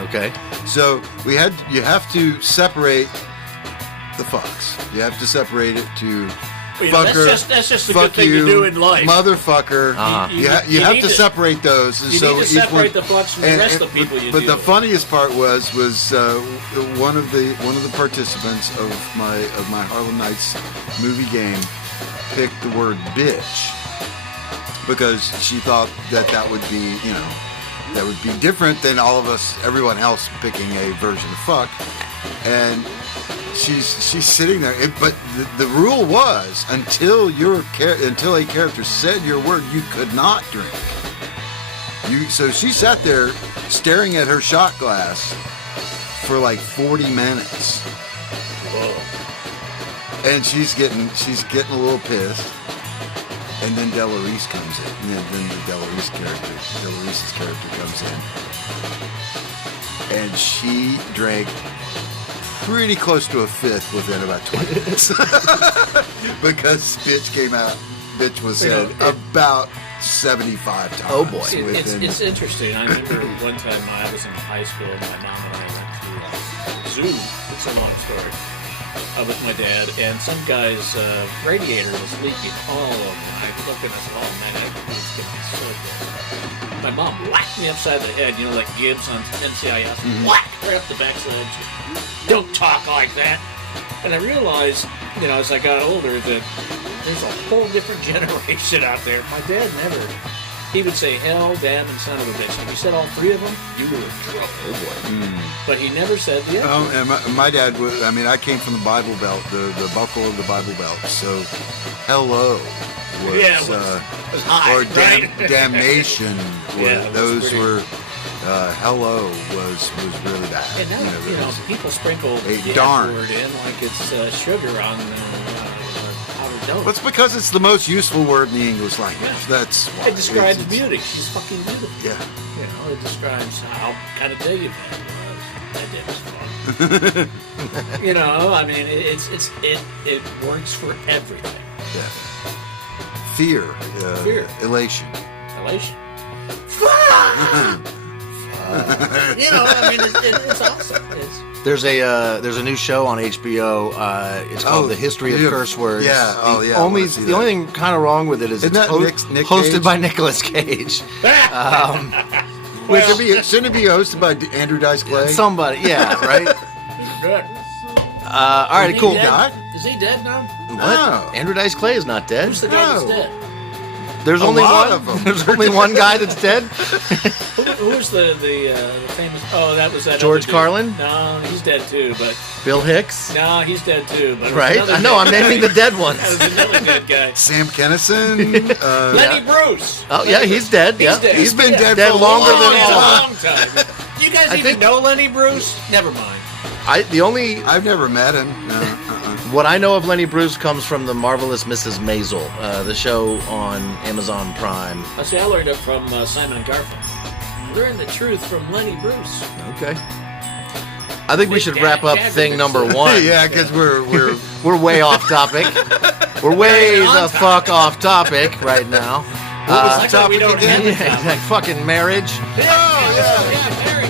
Okay. So you have to separate the fucks. You have to separate it to fucker. That's just a fuck good thing you, to do in life. Motherfucker. You You have need to separate those. You need to separate the fucks from the rest of the people you But deal the with. funniest part was one of the participants of my Harlem Nights movie game picked the word bitch because she thought that would be different than everyone else picking a version of fuck, and she's sitting there. But the rule was until a character said your word, you could not drink. So she sat there staring at her shot glass for like 40 minutes. Whoa. And she's getting a little pissed. And then Delarice comes in. And then the Delarice's character comes in. And she drank pretty close to a fifth within about 20 minutes. Because bitch was said about 75 times. Oh boy. It's interesting. I remember one time I was in high school, my mom and I went to a zoo. It's a long story. With my dad, and some guy's radiator was leaking all over. And I looked at this, oh man, it's going to be so good. My mom whacked me upside the head, like Gibbs on NCIS. Whack! Right up the backside. Don't talk like that. And I realized, as I got older, that there's a whole different generation out there. My dad never. He would say hell, damn, and son of a bitch. If you said all 3 of them, you were in trouble. Oh boy. But he never said the other. And my dad was, I came from the Bible Belt, the buckle of the Bible Belt. So, hello was high, or right? damnation. Those pretty. were, hello was really bad. And now, people sprinkle the darn. F word in like it's sugar on powdered dough. Well, it's because it's the most useful word in the English language. Yeah. That's why. It describes beauty. She's fucking beautiful. Yeah. It describes how kind of day you've had. That day was fun. It works for everything. Yeah. Fear. Fear. Elation. Elation. It's awesome. There's a new show on HBO. It's called The History of Curse Words. Yeah. The only thing kind of wrong with it is Isn't it's that Nick hosted Cage? by Nicolas Cage. Shouldn't it be hosted by Andrew Dice Clay? Somebody, yeah, right. Good. All right, cool. Dead? Is he dead now? What? No. Andrew Dice Clay is not dead. Who's the guy that's No. dead? There's A only lot one. of 'em. There's only one guy that's dead. Who's the famous? Oh, that was that George other dude. Carlin? No, he's dead too. But Bill Hicks. no, he's dead too. But Right. another I know. I'm dead naming guy. the dead ones. That was another dead guy. Sam Kennison. Lenny Bruce. Oh yeah, he's dead. He's Yeah, dead. He's been dead Dead for longer than a all. long time. Do you guys I even think- know Lenny Bruce? Never mind. I've never met him. No, What I know of Lenny Bruce comes from The Marvelous Mrs. Maisel, the show on Amazon Prime. See, I learned it from Simon and Garfunkel. Learn the truth from Lenny Bruce. Okay. I think we should wrap up thing number 1. Yeah, because We're way off topic. We're way the fuck off topic right now. what was the Like we topic don't again? have it. Like fucking marriage. Oh, yeah. Yeah, marriage.